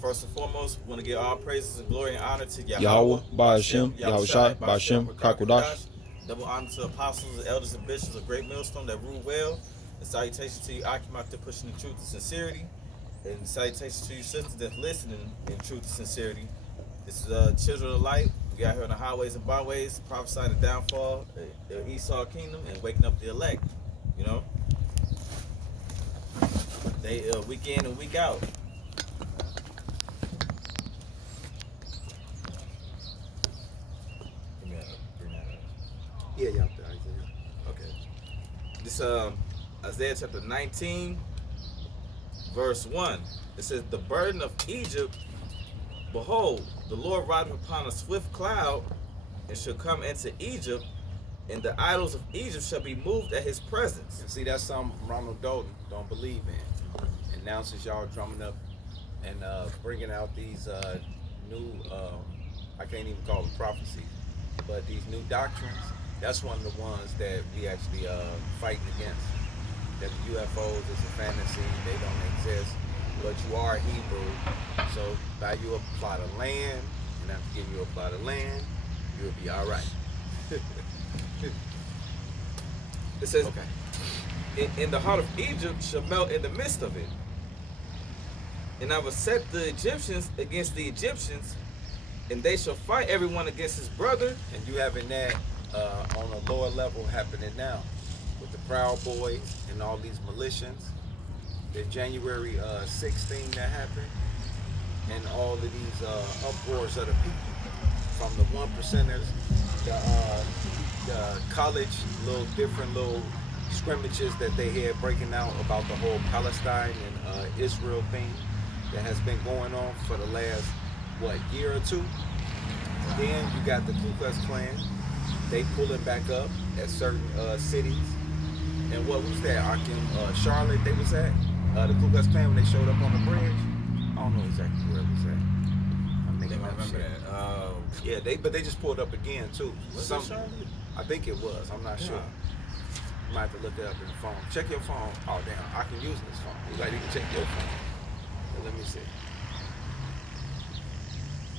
First and foremost, we want to give all praises and glory and honor to Yahweh, Yahweh, Ba'ashem, Bashem, Yahushai, Yahushai, Bashem, Ba'ashem, Kakwadash. Rakakwadash. Double honor to apostles, elders, and bishops of Great Millstone that rule well. And salutations to you, Akim, out there pushing the truth and sincerity. And salutations to you, sisters that's listening in truth and sincerity. This is Children of Light. We out here on the highways and byways, prophesying the downfall of the Esau kingdom and waking up the elect. You know, they week in and week out. Give me bring that up. Yeah, yeah, Isaiah. Okay. This Isaiah chapter 19, verse 1. It says, "The burden of Egypt, behold, the Lord rideth upon a swift cloud, and shall come into Egypt, and the idols of Egypt shall be moved at his presence." And see, that's something Ronald Dalton don't believe in. And now since y'all drumming up and bringing out these new, I can't even call them prophecies, but these new doctrines, that's one of the ones that we actually fighting against. That the UFOs is a fantasy, they don't exist, but you are Hebrew, so buy you a plot of land, and after giving you a plot of land, you'll be all right. It says, Okay. in the heart of Egypt shall melt in the midst of it. And I will set the Egyptians against the Egyptians, and they shall fight everyone against his brother. And you having that on a lower level happening now with the Proud Boys and all these militias. The January 16 that happened, and all of these uproars of the people, from the one percenters, the college little different little scrimmages that they had breaking out about the whole Palestine and Israel thing that has been going on for the last year or two. Then you got the Ku Klux Klan. They pulling back up at certain cities. And what was that? Charlotte, they was at the Ku Klux Klan when they showed up on the bridge. I don't know exactly where it was at. I'm making up Remember shit. that? Yeah, but they just pulled up again too. Was it Charlotte? I think it was. I'm not sure. You might have to look it up in the phone. Check your phone. Oh damn, I can use this phone. He's like, you can check your phone. So let me see.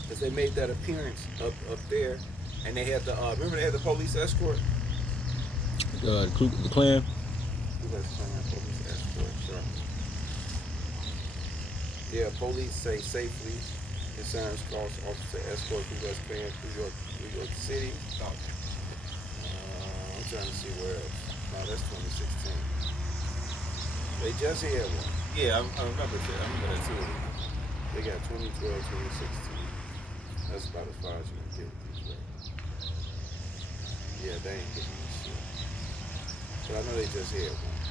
Because they made that appearance up there, and they had the remember they had the police escort. The Klan. Police escort, sure. Yeah, police say safely. Concerns cause officer escort Ku Klux Klan through New York City. I'm trying to see where else. No, that's 2016. They just had one. Yeah, I remember that. I remember that too. They got 2012, 2016. That's about as far as you can get with these records. Yeah, they ain't getting this shit. But I know they just had one.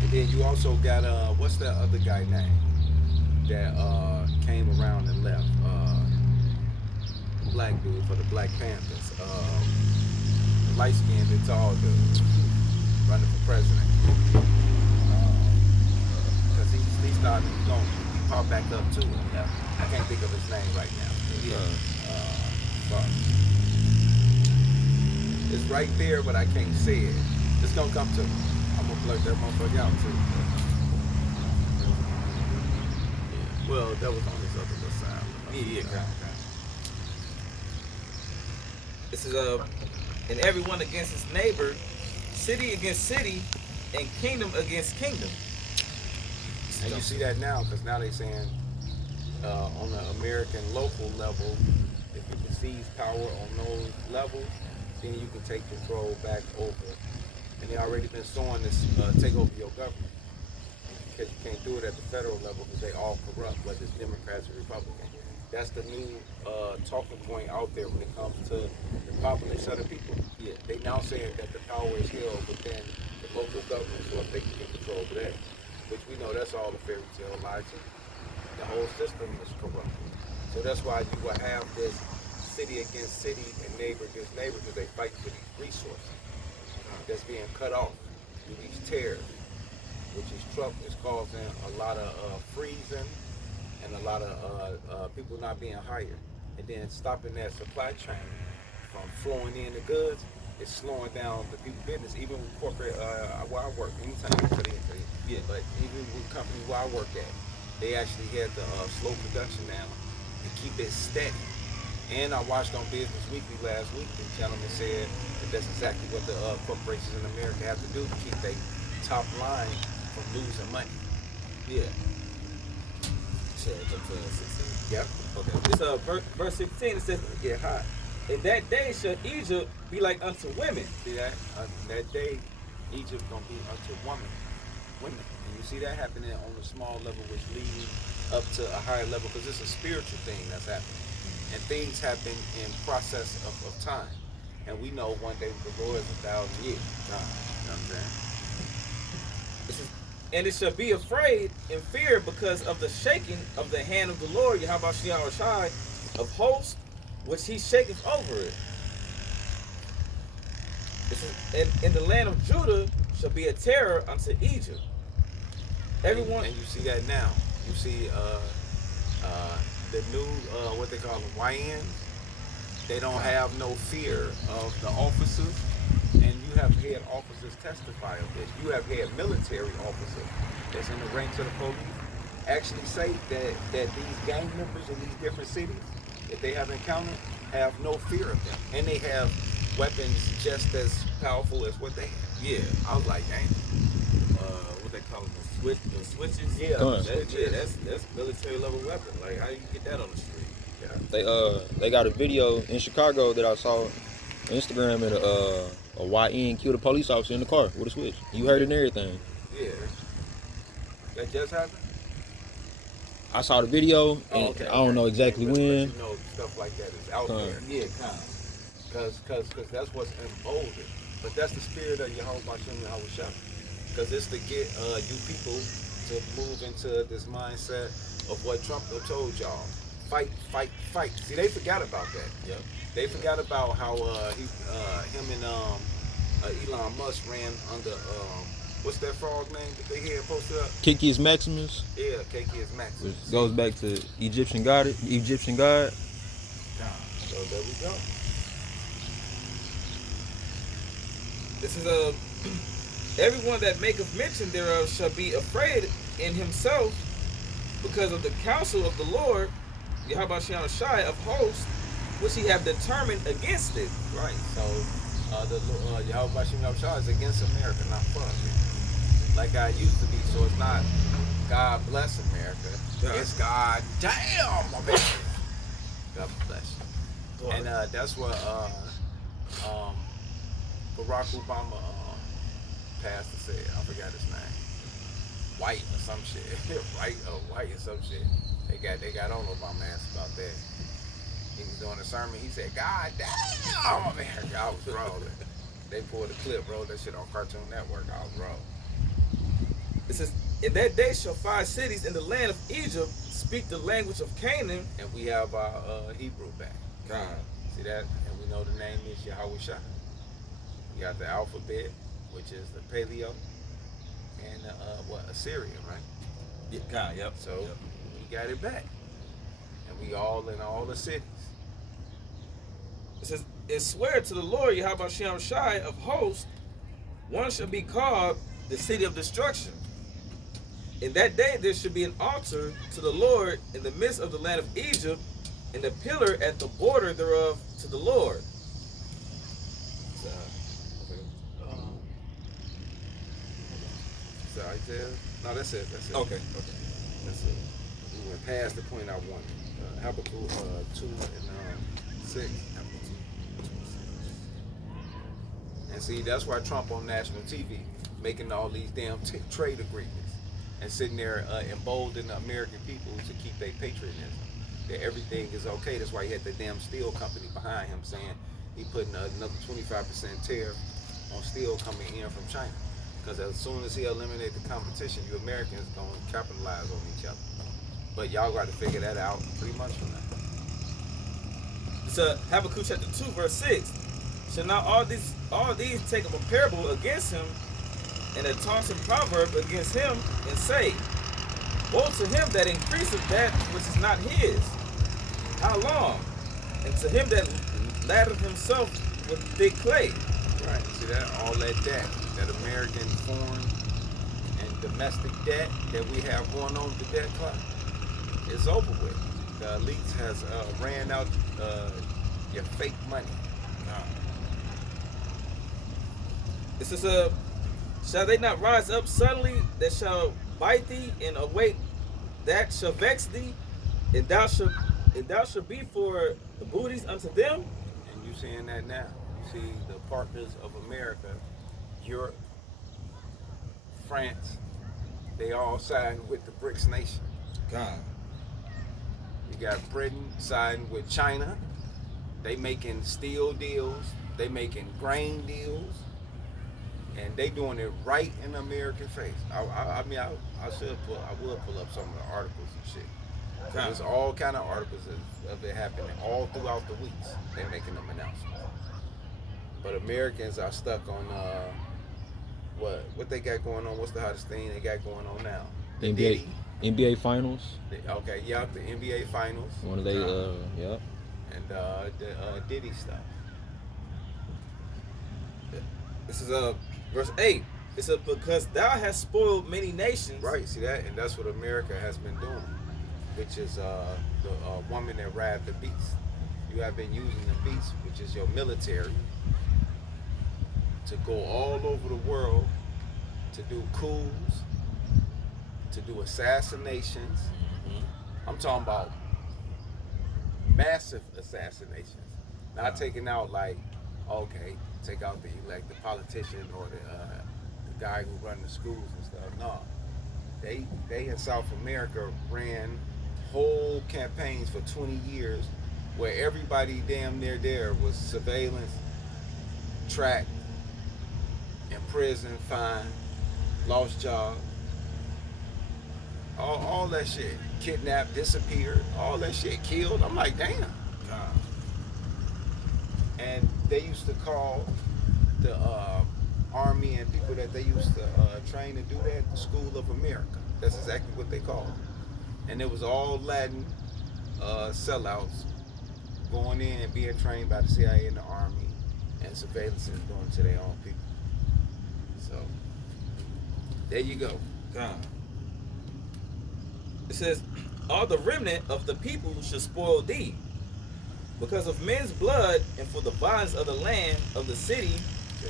And then you also got what's that other guy name that came around and left? Black dude for the Black Panthers. The light skinned and tall dude running for president. Because he started going, he popped back up too. Yeah. I can't think of his name right now. Fuck. It's right there, but I can't say it. It's gonna come to me. I'm gonna blurt that motherfucker out too. Yeah. Well, that was on his other little side. Yeah. This is and everyone against his neighbor, city against city, and kingdom against kingdom. And you see that now, because now they're saying on the American local level, if you can seize power on those levels, then you can take control back over. And they already been showing this take over your government. Because you can't do it at the federal level because they all corrupt, whether it's Democrats or Republicans. That's the new talking point out there when it comes to the populace of the people. Yeah. They now saying that the power is held within the local government, so if they can get control over that, which we know that's all a fairy tale lie. The whole system is corrupt. So that's why you will have this city against city and neighbor against neighbor because they fight for these resources that's being cut off through these tears, which is Trump is causing a lot of freezing and a lot of people not being hired, and then stopping that supply chain from flowing in the goods. it's slowing down the people's business. Even with corporate, where I work, anytime you tell you. Yeah. But even with company where I work at, they actually had to slow production down and keep it steady. And I watched on Business Weekly last week. The gentleman said that that's exactly what the corporations in America have to do to keep their top line from losing money. Yeah. Share jump to 16. Yep. Okay. This verse 16 it says, Get hot. in that day shall Egypt be like unto women. See that? That day, Egypt gonna be unto women. And you see that happening on a small level, which leads up to a higher level, because it's a spiritual thing that's happening. And things happen in process of time. And we know one day with the Lord is 1,000 years. You know what I'm saying? It says, and it shall be afraid and fear because of the shaking of the hand of the Lord, Yahweh Shai of hosts, which he shaketh over it. It says, and in the land of Judah shall be a terror unto Egypt. Everyone, And you see that now. You see the new, what they call them, YNs. They don't have no fear of the officers. And you have had officers testify of this. You have had military officers that's in the ranks of the police actually say that these gang members in these different cities that they have encountered have no fear of them. And they have weapons just as powerful as what they have. yeah, I was like, dang. what they call them, the switches. Yeah, That's military level weapon. Like, how you get that on the street? They got a video in Chicago that I saw on Instagram, and a YN killed a police officer in the car with a switch. You heard it and everything. Yeah. That just happened? I saw the video, and Oh, okay. I don't know exactly But when. you know, stuff like that is out there. Yeah, kind of. Because that's what's emboldened. But that's the spirit of Yahweh Bashem Yahweh Shah. Because it's to get you people to move into this mindset of what Trump told y'all. Fight, fight, fight. See, they forgot about that. Yep. They forgot about how him and Elon Musk ran under, what's that frog name that they had posted up? Kiki Maximus, Yeah, KK is Max. which goes back to Egyptian god. So there we go. This is everyone that maketh mention thereof shall be afraid in himself because of the counsel of the Lord, Yahweh Shai of hosts, which he have determined against it. Right. So the Yahweh Bashem Yahweh Shah is against America, not for us. Like I used to be. So it's not God bless America. Yeah. It's God damn America. God bless you. And that's what Barack Obama pastor said. I forgot his name. White or some shit. White or some shit. They got on Obama ass about that. He was doing a sermon. He said, "God damn America." I was rolling. They pulled a clip, bro. That shit on Cartoon Network. I was rolling. It says, in that day shall 5 cities in the land of Egypt speak the language of Canaan. And we have our Hebrew back. God. See that? And we know the name is Yahweh Shah. We got the alphabet, which is the Paleo, and Assyrian, right? Yeah, God, yep. So we got it back. And we all in all the cities. It says, and swear to the Lord, Yahweh Shai of hosts, one shall be called the city of destruction. In that day there should be an altar to the Lord in the midst of the land of Egypt, and a pillar at the border thereof to the Lord. So Isaiah? No, that's it. That's it. Okay. That's it. We went past the point I wanted. Habakkuk 2 and 6. And see, that's why Trump on national TV making all these damn trade agreements and sitting there emboldening the American people to keep their patriotism. That everything is okay. That's why he had the damn steel company behind him saying he putting another 25% tariff on steel coming in from China. Because as soon as he eliminate the competition, you Americans going to capitalize on each other. But y'all got to figure that out 3 months from now. It's Habakkuk chapter 2 verse 6. Shall not all these take up a parable against him, and a taunting proverb against him, and say, woe to him that increaseth that which is not his. How long? And to him that laddeth himself with thick clay. Right. See that? All that debt, that American foreign and domestic debt that we have going on with the debt clock, it's over with. The elites has ran out your fake money. This is shall they not rise up suddenly that shall bite thee, and awake that shall vex thee, and thou shalt be for booties unto them? And you seeing that now. You see the partners of America, Europe, France, they all siding with the BRICS nation. God. You got Britain siding with China. They making steel deals. They making grain deals. And they doing it right in the American face. I mean, I will pull up some of the articles and shit. There's all kind of articles of it happening all throughout the weeks. They're making them announcements. But Americans are stuck on what they got going on. What's the hottest thing they got going on now? The NBA Finals. The NBA Finals. One of they, yeah. And the Diddy stuff. This is verse 8. It says, because thou hast spoiled many nations. Right, see that? And that's what America has been doing, which is the woman that ride the beast. You have been using the beast, which is your military, to go all over the world to do coups, to do assassinations. Mm-hmm. I'm talking about massive assassinations. Not taking out like, okay, take out the politician or the guy who run the schools and stuff. No, they in South America ran whole campaigns for 20 years where everybody damn near there was surveillance, tracked, in prison, fined, lost jobs, all that shit, kidnapped, disappeared, all that shit, killed. I'm like, damn. God. And they used to call the army and people that they used to train to do that the School of America. That's exactly what they called it. And it was all Latin sellouts going in and being trained by the CIA and the army, and surveillance is going to their own people. So there you go. God. It says, all the remnant of the people should spoil thee, because of men's blood, and for the violence of the land of the city,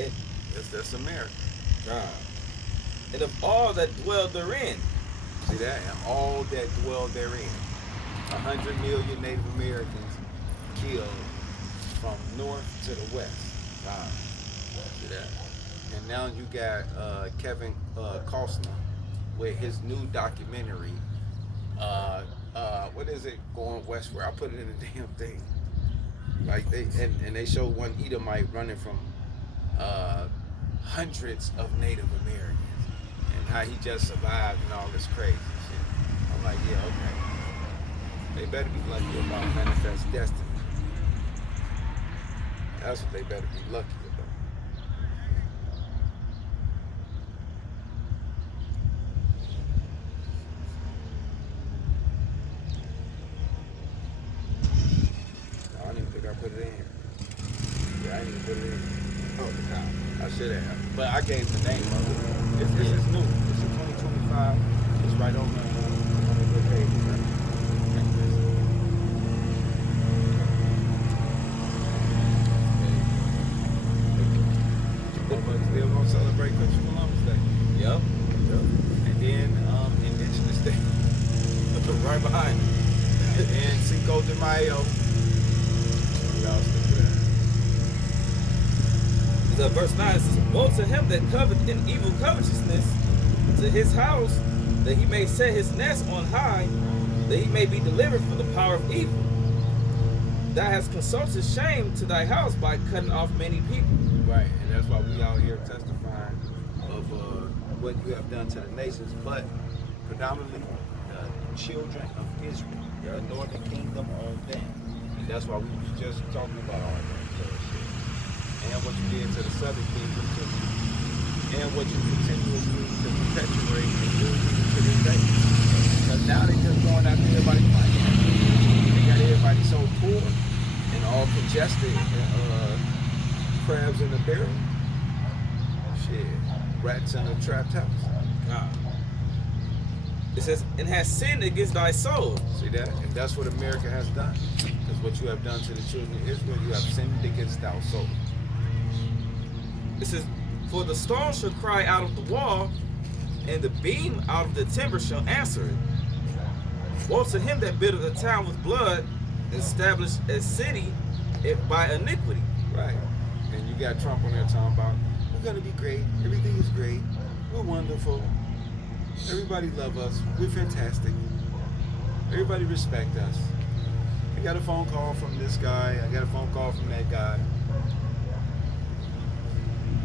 and That's America. God, and of all that dwell therein. See that? And all that dwell therein. 100 million Native Americans killed from north to the west. God. See that? And now you got Kevin Costner with his new documentary. What is it? Going westward. I put it in the damn thing. Like they show one Edomite running from hundreds of Native Americans and how he just survived and all this crazy shit. I'm like, yeah, okay. They better be lucky about manifest destiny. That's what they better be lucky about. I don't even think I put it in here. Yeah, I didn't even put it in. Oh, God. I should have. But I gave the name of it. This is new. This is 2025. It's right on the good page. Right? Still gonna celebrate Christopher Columbus Day. Yep. And then Indigenous Day. Right behind it. And Cinco de Mayo. Y'all stick to that. The verse 9 says, woe to him that coveteth in evil covetousness, to his house, that he may set his nest on high, that he may be delivered from the power of evil. Thou hast consulted shame to thy house by cutting off many people. Right, and that's why we out here testifying of what you have done to the nations, but predominantly the children of Israel, the northern kingdom on them. And that's why we was just talking about all that shit. And what you did to the southern kingdom too. And what you continuously to perpetuate and do to this day. Because now they just going after everybody fighting. They got everybody so poor and all congested and crabs in the barrel. Shit, rats in a trapped house. God. It says, and has sinned against thy soul. See that? And that's what America has done. Because what you have done to the children of Israel, you have sinned against thy soul. It says, for the stone shall cry out of the wall, and the beam out of the timber shall answer it. Woe to him that buildeth a town with blood, established a city by iniquity. Right. And you got Trump on there talking about, we're going to be great. Everything is great. We're wonderful. Everybody love us. We're fantastic. Everybody respect us. I got a phone call from this guy. I got a phone call from that guy.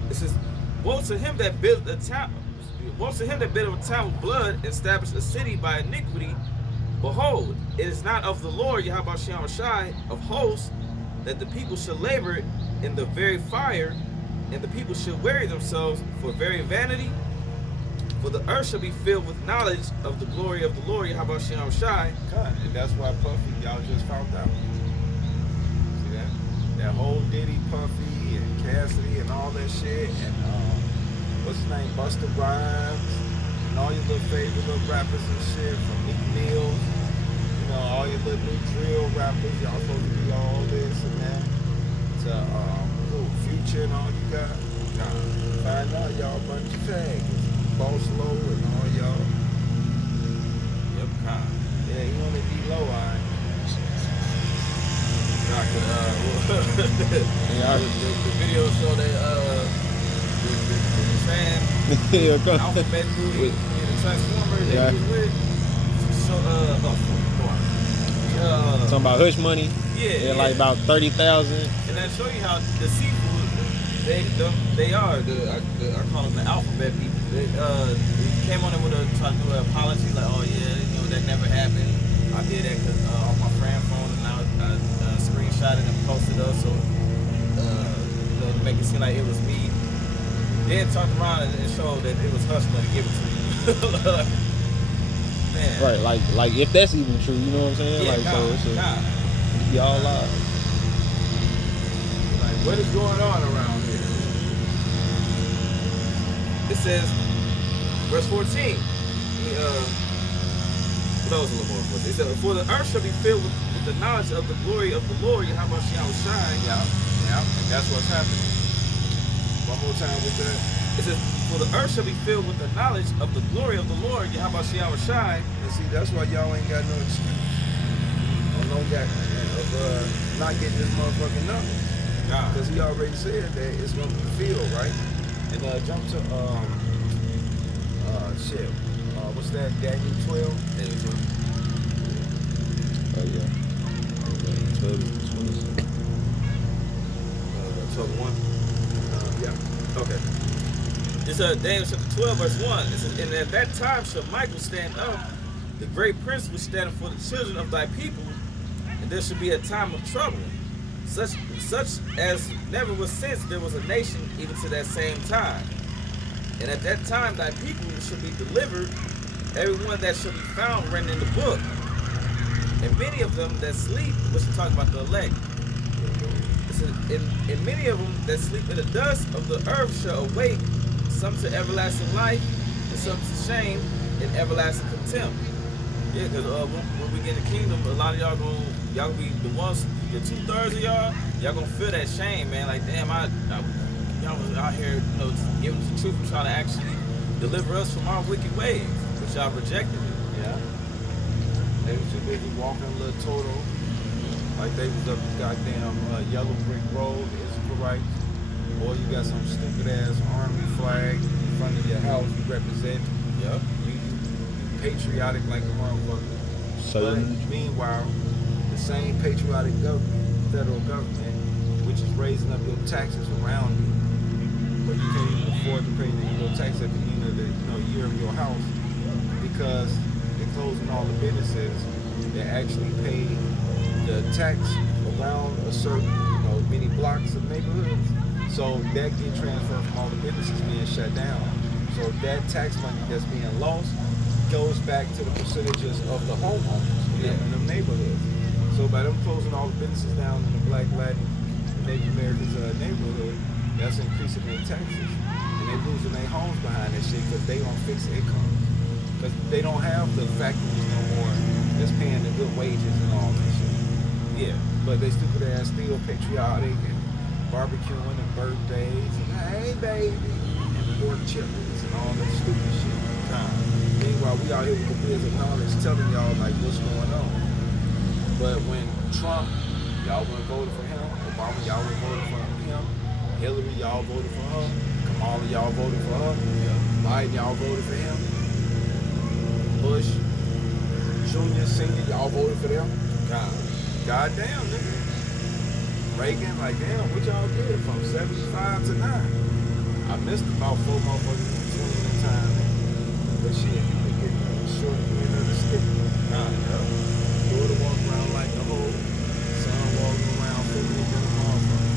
It says, woe to him that buildeth a town. Woe to him that buildeth a town with blood, established a city by iniquity. Behold, it is not of the Lord Yahweh Shai of hosts that the people shall labor in the very fire, and the people shall weary themselves for very vanity. For the earth shall be filled with knowledge of the glory of the Lord Yahweh Shai. And that's why Puffy, y'all just found out. See that? That whole Diddy, Puffy, and Cassidy, and all that shit, and what's his name, Busta Rhymes, and all your little favorite little rappers and shit from Meek Mill, you know, all your little new drill rappers, y'all supposed to be all this and that. To Future and all you got. Nah, find out y'all a bunch of faggots. Boss Low and all y'all. Yep, kind. Yeah, he only be low, alright. The video show that the fan Alphabet movie in the Transformer that he was with. So Talking about hush money. Yeah, Like about 30,000. And that show you how the seafood they are I call them the alphabet people. They came on there with trying to do an apology, like, oh yeah, you know, that never happened. I did that because on my friend's phone, and I screenshot it and posted it up, so you know, to make it seem like it was me. Then turned around and showed that it was Hush Money giving it to you. Man. Right, like if that's even true, you know what I'm saying? Yeah, like so it's y'all live. Like, what is going on around here? It says, verse 14. That was a little more. It said, for the earth shall be filled with the knowledge of the glory of the Lord, Yahweh Shai. Yeah, and that's what's happening. One more time with that. It says, for the earth shall be filled with the knowledge of the glory of the Lord, Yahweh Shai. And see, that's why y'all ain't got no excuse. Or no got of not getting this motherfucking knowledge. Nah. Because he already said that it's gonna be filled, right? And jump to what's that? Daniel 12. Oh yeah. 12, 26. 12:1. Yeah. Okay. It's Daniel chapter 12, verse 1. It says, and at that time shall Michael stand up, the great prince which standeth for the children of thy people, and there shall be a time of trouble, such as never was since there was a nation even to that same time. And at that time thy people shall be delivered, everyone that shall be found written in the book. And many of them that sleep, which is talking about the elect, it says, and many of them that sleep in the dust of the earth shall awake, some to everlasting life, and some to shame and everlasting contempt. Yeah, because when we get in the kingdom, a lot of y'all gonna be the ones, the 2/3 of y'all gonna feel that shame, man. Like, damn, y'all was out here, you know, giving us the truth and trying to actually deliver us from our wicked ways, but y'all rejected it. Yeah. They was too busy walking a little total, like they was up the goddamn yellow brick road, Israelites. Or you got some stupid ass army flag in front of your house you represent. Yep. You patriotic like a motherfucker. So But meanwhile, the same patriotic government, federal government, which is raising up your taxes around you, but you can't even afford to pay your tax at the end of the year of your house because they're closing all the businesses that actually pay the tax around a certain many blocks of neighborhoods. So that get transferred from all the businesses being shut down. So that tax money that's being lost goes back to the percentages of the homeowners in them neighborhoods. So by them closing all the businesses down in the Black, Latin, and Native Americans neighborhood, that's increasing their taxes. And and they losing their homes behind that shit because they on fixed income. Because they don't have the factories no more that's paying the good wages and all that shit. Yeah. But they stupid ass still patriotic and barbecuing and birthdays and hey baby and pork chitlins and all that stupid shit. Meanwhile, we out here with the biz of knowledge telling y'all like what's going on. But when Trump, y'all went voted for him. Obama, y'all went voted for him. Hillary, y'all voted for her. Kamala, y'all voted for her. Biden, y'all voted for him. Bush, Junior, Senior, y'all voted for them. Goddamn, nigga. Reagan, like damn, what y'all did from 75 to 9? I missed about 4 motherfuckers between the time. But shit, you been getting short end of the stick. Daughter walk around like the whole son walking around feeling like a motherfucker.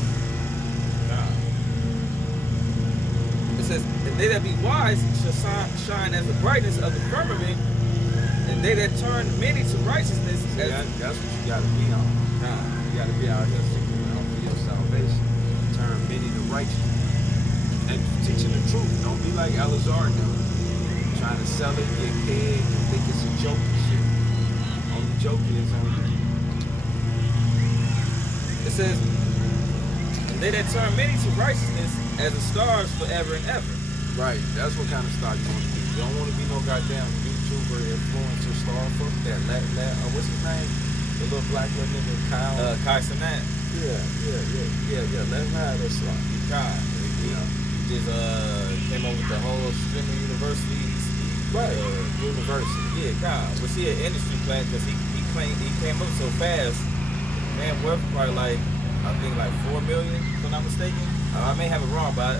It says, and they that be wise shall shine as the brightness of the firmament, and they that turn many to righteousness. See, that's what you gotta be on. You gotta be out here seeking out for your salvation. Turn many to righteousness. And teaching the truth. Don't be like Elazar though. Trying to sell it, get paid, and think it's a joke and shit. Only joke is on you. It says, and they that turn many to righteousness as the stars forever and ever. Right, that's what kind of stock you want to be. You don't want to be no goddamn YouTuber, influencer, star fuck that. What's his name? The little black little nigga, Kyle. Kai Cenat. Yeah. Let him have that slot. God. Yeah. He just came up with the whole streaming university. Right. University. Yeah, God. Was he an industry plant? Because he came up so fast. Man, worth probably like, I think like 4 million, if I'm not mistaken. I may have it wrong, but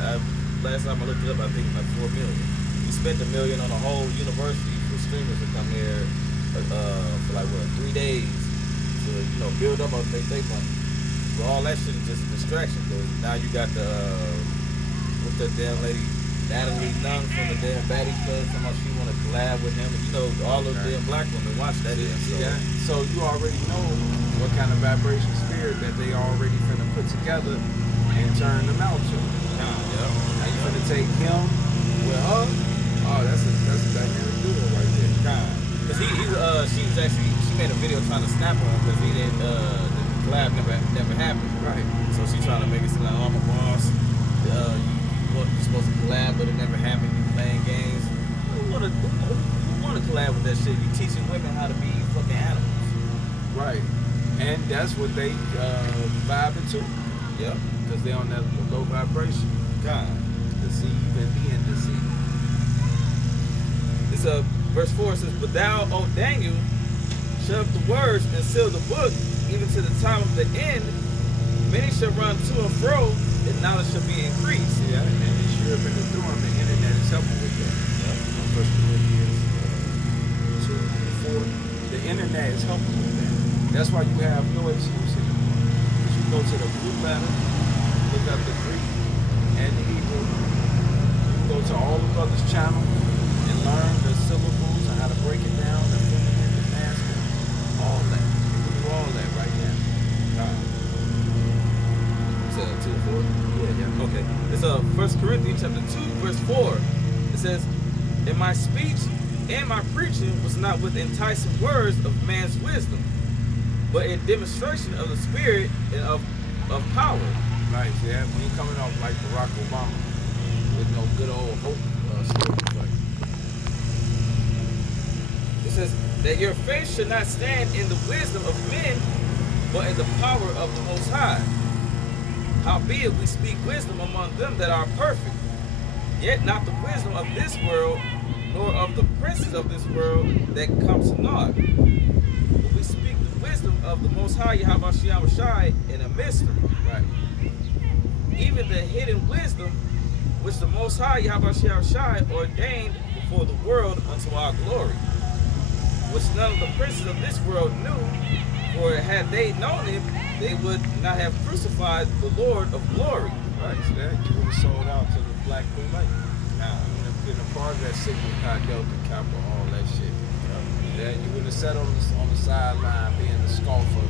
last time I looked it up, I think like 4 million. He spent $1 million on a whole university for streamers to come here for like 3 days to build up on their money. But all that shit is just a distraction. Cause now you got what's that damn lady, Natalie Nunn from the damn Baddies Club, somehow she want to collab with him. And, all those damn black women watch that. So you already know what kind of vibration spirit that they already finna put together and turn them out to. Now you finna take him with her. Oh, that's a dynamic duo right there. Cause she made a video trying to snap on him because he didn't, the collab never happened. Right. So she's trying to make it seem like, oh, I'm a boss. You're supposed to collab, but it never happened. You playing games. Who want to collab with that shit? You teaching women how to be fucking animals. Right. And that's what they vibing to. Yeah. Because they on that low vibration. God. Deceive and being deceived. It's verse 4 says, but thou, O Daniel, shut up the words and seal the book, even to the time of the end. Many shall run to and fro, and knowledge shall be increased. Yeah, and it's sure been through them. The internet is helping with that. First Corinthians 2:4. The internet is helping with that. That's why you have no excuse anymore. Because you go to the blue letter, look up the Greek and the Hebrew. You can go to all the brothers' channel and learn the syllables and how to break it down, the feminine, the masculine, all that. You can do all that right now. It's 2:4? Yeah. Okay. It's 1 Corinthians chapter 2, verse 4. It says, and my speech and my preaching was not with enticing words of man's wisdom, but in demonstration of the Spirit and of power. Right, yeah. We ain't coming off like Barack Obama with no good old hope stories. Like. It says that your faith should not stand in the wisdom of men, but in the power of the Most High. Howbeit we speak wisdom among them that are perfect, yet not the wisdom of this world, nor of the princes of this world that come to naught. But we speak the wisdom of the Most High Yahweh Shai in a mystery. Right. Even the hidden wisdom which the Most High Yahweh Shai ordained before the world unto our glory, which none of the princes of this world knew, for had they known him, they would not have crucified the Lord of glory. Right, so that you would have sold out to the Black Blue Light. Now, you would have been a part of that Sigma Chi Delta Kappa, all that shit. That you would have sat on the sideline being the scoffer,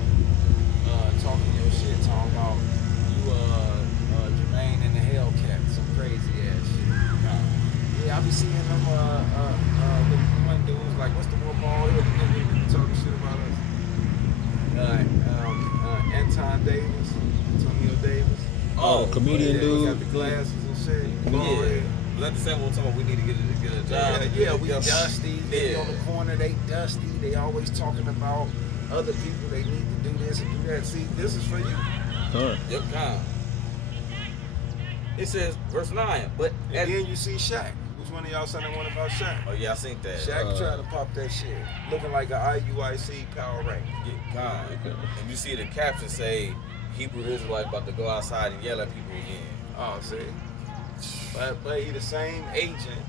talking your shit, talking about you Jermaine and the Hellcat, some crazy ass shit. I be seeing them, the one dudes, like, what's the one ball head nigga talking shit about us? Anton Davis, Antonio Davis. Oh, the comedian He dude. got the glasses and shit. Bald Yeah. head. Was that the same one talking about we need to get a job? Yeah, we dusty. They Yeah. on the corner, they dusty. They always talking about other people. They need to do this and do that. See, this is for you. Huh. Yep, kind. It says verse 9, but And then you see Shaq. Which one of y'all said the one about Shaq? oh yeah, I seen that. Shaq tried to pop that shit, looking like an IUIC power rank. Yeah, kind. And you see the caption say Hebrew Israelite about to go outside and yell at people again. Oh, see. But he the same agent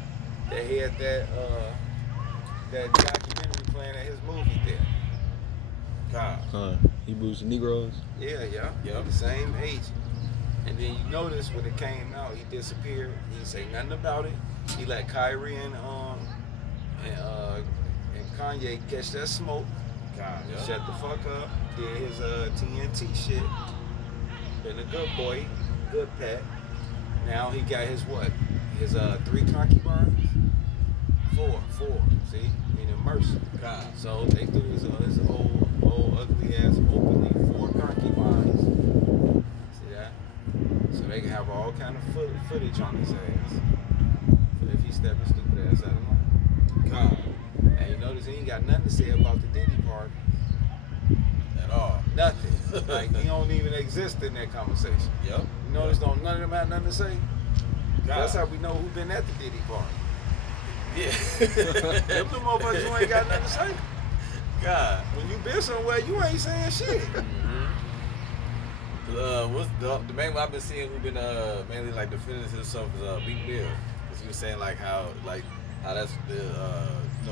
that had that documentary playing at his movie theater. Kind. Huh. Hebrews and Negroes. Yeah. Yep. The same agent. And then you notice when it came out, he disappeared. He didn't say nothing about it. He let Kyrie and Kanye catch that smoke. Kind. Yeah. Shut the fuck up. Did his TNT shit. Been a good boy, good pet. Now he got his what? His 3 concubines? 4. See, meaning mercy. Kind. So they threw his old ugly ass openly 4 concubines. See that? So they can have all kind of footage on his ass. So if he step his stupid ass out of line. Kind. And you notice he ain't got nothing to say about the Diddy part. At all. Nothing. Like he don't even exist in that conversation. Yep. You notice none of them had nothing to say. God. That's how we know who been at the Diddy party. Yeah. Them motherfuckers who ain't got nothing to say. God. When you been somewhere, you ain't saying shit. What's the main one I've been seeing who been mainly like defending himself is Meek Mill, because he was saying like how that's the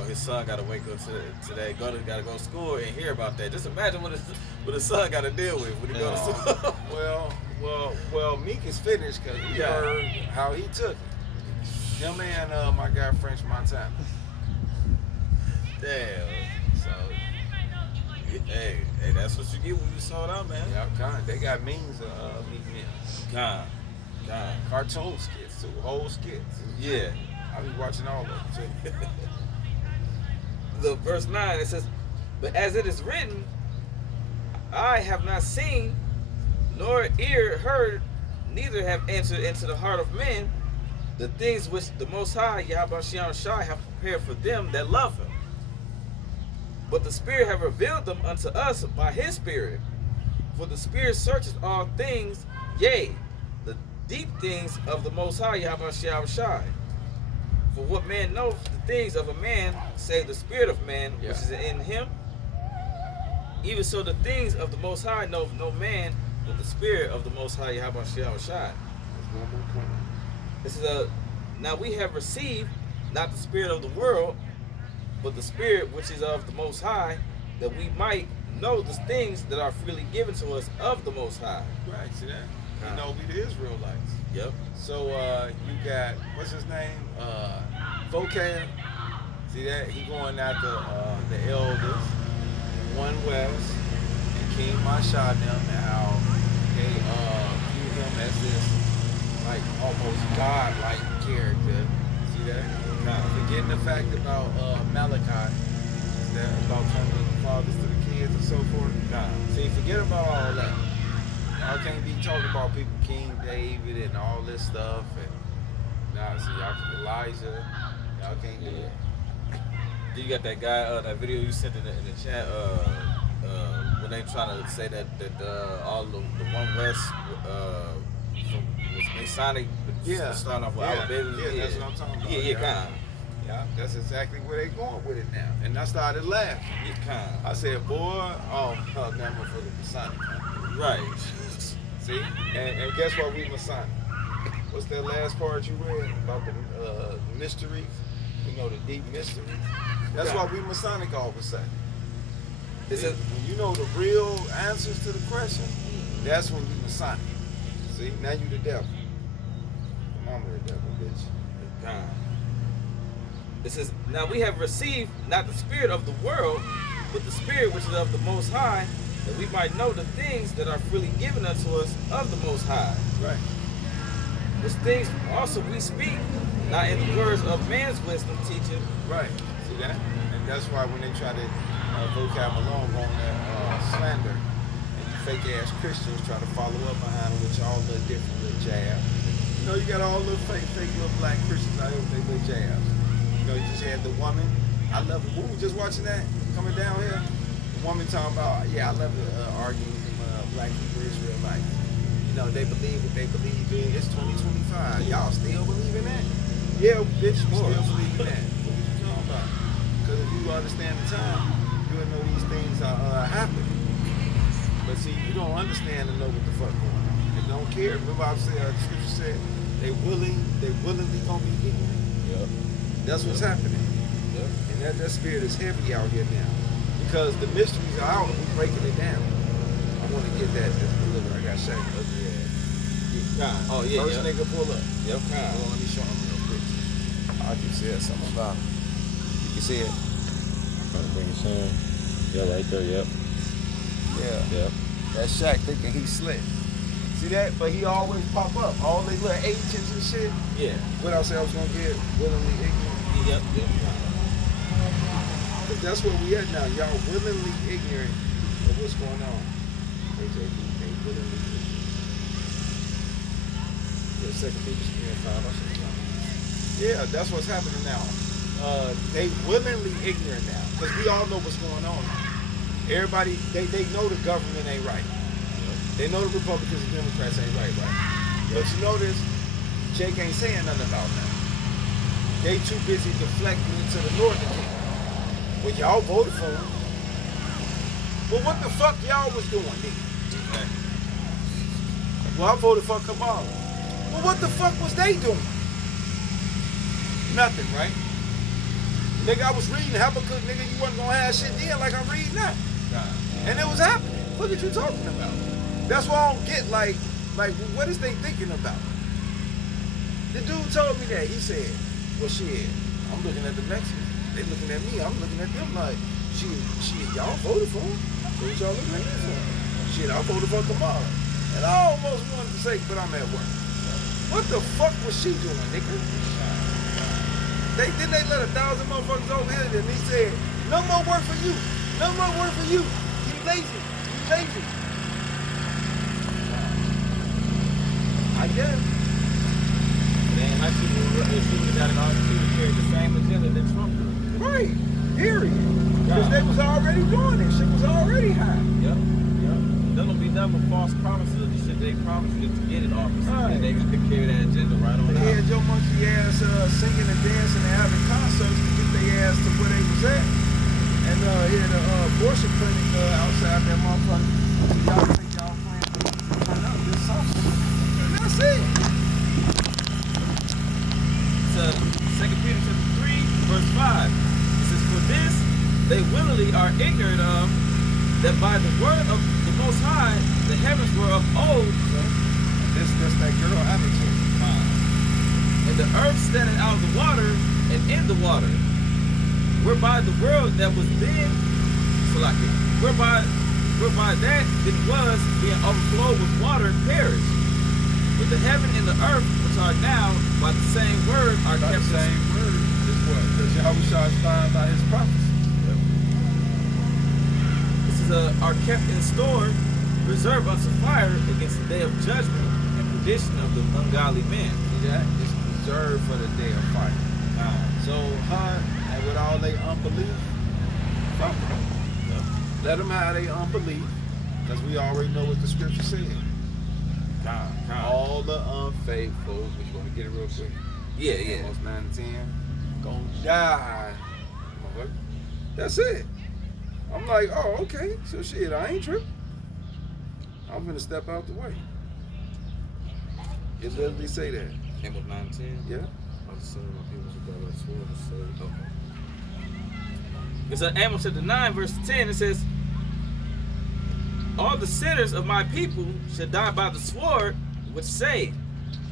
his son got to wake up today, got to go to school and hear about that. Just imagine what his son got to deal with when he go to school. Well, Meek is finished because we heard how he took it. Him and my guy French Montana. Damn. So Hey, that's what you get when you sold out, man. yeah, kind of. They got memes of Meek Mill. God. Cartoon skits too, whole skits. Yeah. I be watching all of them too. The verse 9, it says, but as it is written, I have not seen, nor ear heard, neither have entered into the heart of men the things which the Most High, Yahweh Shai, have prepared for them that love him. But the Spirit have revealed them unto us by his Spirit. For the Spirit searches all things, yea, the deep things of the Most High, Yahweh Shai. For what man knows the things of a man, save the spirit of man which is in him? Even so the things of the Most High know no man but the Spirit of the Most High, Yahweh Shai. This is now we have received not the spirit of the world, but the Spirit which is of the Most High, that we might know the things that are freely given to us of the Most High. Right, see that? You know we the Israelites. Yep. So you got what's his name? Vocab. See that? He going after the elders, One West, and King Mashad them, and how they view him as this like almost God-like character. See that? Forgetting the fact about Malachi, that about turning fathers to the kids and so forth. See, forget about all that. Y'all can't be talking about people, King David and all this stuff. And now, see, y'all can Elijah. Y'all can't do it. You got that guy, that video you sent in the chat, when they trying to say that all the One West was Masonic, starting off with Alabama. Yeah, that's what I'm talking about. Yeah, kind of. Yeah, that's exactly where they going with it now. And I started laughing. Yeah, kind I said, boy, that motherfucker Masonic. of. Right. See? And guess what we Masonic? What's that last part you read about the mysteries? You know, the deep mysteries? That's why we Masonic all of a sudden. When you know the real answers to the question, that's when you Masonic. See? Now you the devil. I'm the devil, bitch. God. It says, now we have received not the spirit of the world, but the Spirit which is of the Most High, that we might know the things that are freely given unto us of the Most High. Right. Which things also we speak, not in the words of man's wisdom teaching. Right. See that? And that's why when they try to vocab along on that slander, and you fake ass Christians try to follow up behind them with y'all little different little jabs. You know, you got all little fake little black Christians out here with their little jabs. You know, you just had the woman. I love it. We were just watching that coming down here. The woman talking about, yeah, I love it, arguing with them black Hebrew Israelites. You know, they believe what they believe in. It's 2025. Y'all still believe in that? Yeah, bitch, we still believe in that. What are you talking about? Because if you understand the time, you'll know these things are happening. But see, you don't understand and know what the fuck going on. You don't care. Remember I said, the scripture said, they willingly gonna be ignorant. Yep. That's what's happening. Yep. And that spirit is heavy out here now. Because the mysteries are out and we're breaking it down. I want to get that. Look, I got Shaq. Oh yeah. First nigga pull up. Yep. Hold on, let me show him real quick. I can see something about him. You can see it? Trying to bring it in. Yeah, right there. Yep. Yeah. Yep. That's Shaq thinking he's slick. See that? But he always pop up. All they little H's and shit. Yeah. What I said I was going to get willingly ignorant. Yep. But that's where we at now. Y'all willingly ignorant of what's going on. AJB, they willingly ignorant. Yeah, 2 Peter 3:5. I should know. Yeah, that's what's happening now. They willingly ignorant now. Because we all know what's going on. Everybody, they know the government ain't right. They know the Republicans and Democrats ain't right. But you notice, Jake ain't saying nothing about that. They too busy deflecting into the northern kingdom. Well, y'all voted for him. Well, what the fuck y'all was doing, nigga? Well, I voted for Kamala. Well, what the fuck was they doing? Nothing, right? Nigga, I was reading Habakkuk, nigga, you wasn't gonna have shit then like I'm reading now. And it was happening. What are you talking about? That's why I don't get like what is they thinking about? The dude told me that. He said, well shit, I'm looking at the Mexicans. They looking at me, I'm looking at them like, shit, y'all voted for him. So what y'all looking at me for? Shit, I voted for Kamala. And I almost wanted to say, but I'm at work. What the fuck was she doing, nigga? They let 1,000 motherfuckers over here and he said, no more work for you. No more work for you. You lazy. You lazy. I guess. Man, I see people got an opportunity to carry the same agenda that Trump did. Right. Period. Because they was already doing it. Shit was already high. Yep. There don't be nothing but false promises of the shit they promised you to get in office. Right. And they got to carry that agenda right on They out. had your monkey ass singing and dancing and having concerts to get their ass to where they was at. And here the abortion clinic outside that motherfucker. Y'all think y'all playing to turn up this something. And that's it. So 2 Peter 3, verse 5. It says, for this they willingly are ignorant of, that by the word of the Most High, the heavens were of old. This that girl attitude. And the earth standing out of the water and in the water, whereby the world that was then selected, whereby that was being overflowed with water perished. But the heaven and the earth, which are now by the same word, are By kept the same word is what? Because Yahweh is fine by his prophecy. Are kept in store, reserved unto fire against the day of judgment and perdition of the ungodly man. See that? It's reserved for the day of fire. So, and with all their unbelief, fuck them. Let them have their unbelief, because we already know what the scripture said. All the unfaithful, which you want to get it real quick? Yeah. Amos 9 and 10, gonna die. That's it. I'm like, oh, okay. So shit, I ain't tripping. I'm gonna step out the way. It literally say that. Amos 9 and 10. Yeah. It's Amos chapter 9, verse 10. It says, all the sinners of my people shall die by the sword, which say,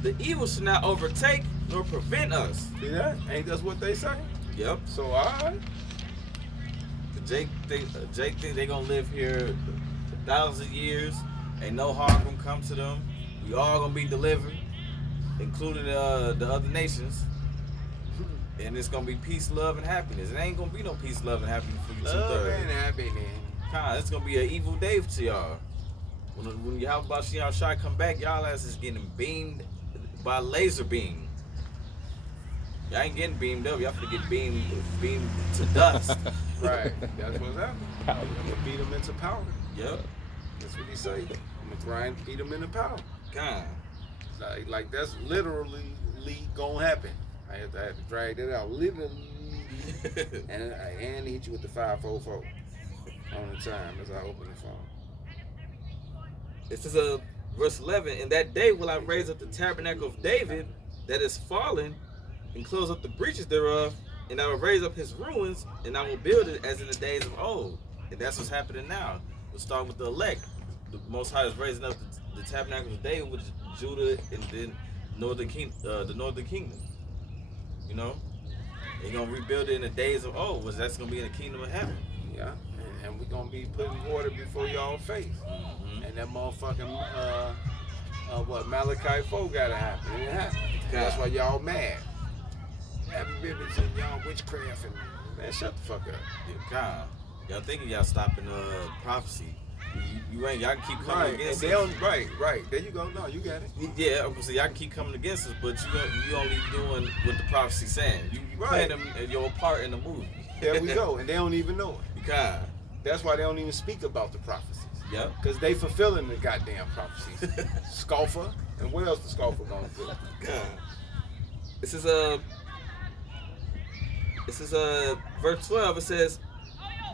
the evil shall not overtake nor prevent us. See that? Ain't that what they say? Yep. So alright. Jake think they gonna live here 1,000 years. Ain't no harm gonna come to them. We all gonna be delivered. including the other nations. And it's gonna be peace, love, and happiness. It ain't gonna be no peace, love, and happiness for you Love 2/3. and happiness. It's gonna be an evil day to y'all. When Yahweh Shai Shai come back, y'all ass is getting beamed by laser beam. Y'all ain't getting beamed up. Y'all finna get beamed to dust. Right. That's what's happening. I'm gonna beat them into powder. Yep. That's what he say. I'm gonna grind, beat them into powder. God. Like that's literally gonna happen. I have to drag that out. Literally. and hit you with the 544 on the time as I open the phone. This is verse 11. In that day will I raise up the tabernacle of David that is fallen, and close up the breaches thereof, and I will raise up his ruins, and I will build it as in the days of old. And that's what's happening now. We'll start with the elect. The Most High is raising up the tabernacle of David, which is Judah, and then the northern kingdom. You know, they're gonna rebuild it in the days of old, which that's gonna be in the kingdom of heaven. Yeah, and we're gonna be putting water before y'all face. Mm-hmm. And that motherfucking what Malachi 4 gotta happen. It happened. That's why y'all mad. Having bibbits and y'all witchcraft and man, shut the fuck up. Yeah, God, y'all thinking y'all stopping prophecy. You ain't. Y'all can keep coming against us. Right. There you go. No, you got it. Yeah, so y'all can keep coming against us, but you only doing what the prophecy saying. You playing them your part in the movie. There we go, and they don't even know it. God. That's why they don't even speak about the prophecies. Yep. Because they fulfilling the goddamn prophecies. Scoffer, and what else the scoffer gonna do? God. This is verse 12. It says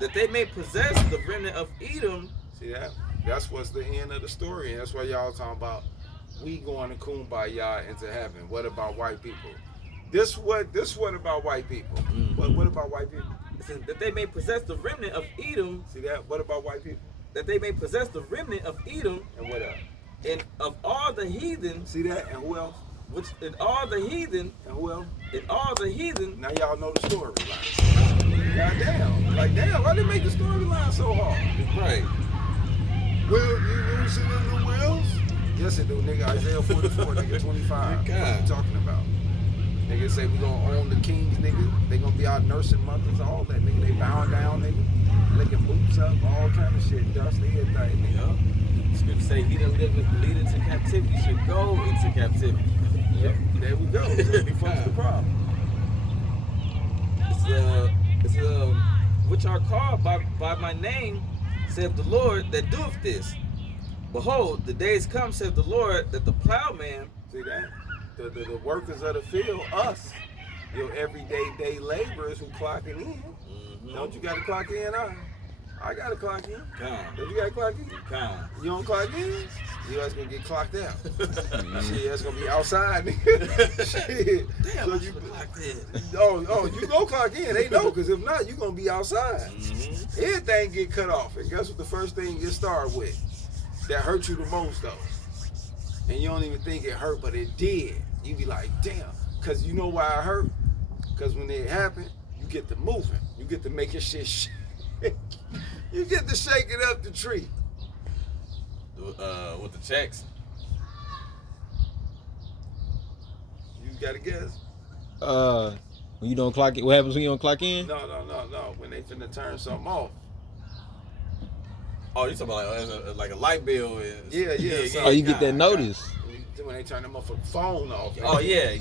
that they may possess the remnant of Edom. See that? That's what's the end of the story, and that's why y'all talking about we going to kumbaya into heaven. What about white people? This what about white people? Mm-hmm. What about white people? It says that they may possess the remnant of Edom. See that? What about white people? That they may possess the remnant of Edom, And what else? and of all the heathen, See that? And who else? which in all the heathen, And who else? in all the heathen. Now y'all know the storyline. Goddamn. Like damn, why they make the storyline so hard? Right. Will you lose it in the wheels? Yes it do, nigga. Isaiah 44, nigga 25. What God. you talking about? Niggas say we gonna own the kings, nigga. They gonna be our nursing mothers, all that, nigga. They bowing down, nigga. Licking boots up, all kind of shit. Dust everything, nigga. Yup. Scripture say he that lead into captivity should go into captivity. Yep. There we go. So we fucked the problem. It's which are called by my name, saith the Lord that doeth this. Behold, the days come, saith the Lord, that the plowman. See that? The workers of the field, us, your everyday laborers who clocking in. Mm-hmm. Don't you got to clock in? I got to clock in. Come. Don't you got to clock in? Come. You don't clock in? You guys gonna get clocked out. Shit, that's gonna be outside, nigga. Shit. Damn, So I you, should've clocked in. oh, you go clock in. They know, because if not, you gonna be outside. Mm-hmm. Everything get cut off. And guess what the first thing you start with? That hurt you the most, though. And you don't even think it hurt, but it did. You be like, damn. Because you know why it hurt? Because when it happened, you get to moving. You get to making shit shake. You get to shaking up the tree. With the checks. You got to guess? When you don't clock it, what happens when you don't clock in? No. When they finna turn something off. Oh, you talking about like a light bill? Yeah. Oh, you get that notice. When they turn the motherfucking phone off. Oh yeah.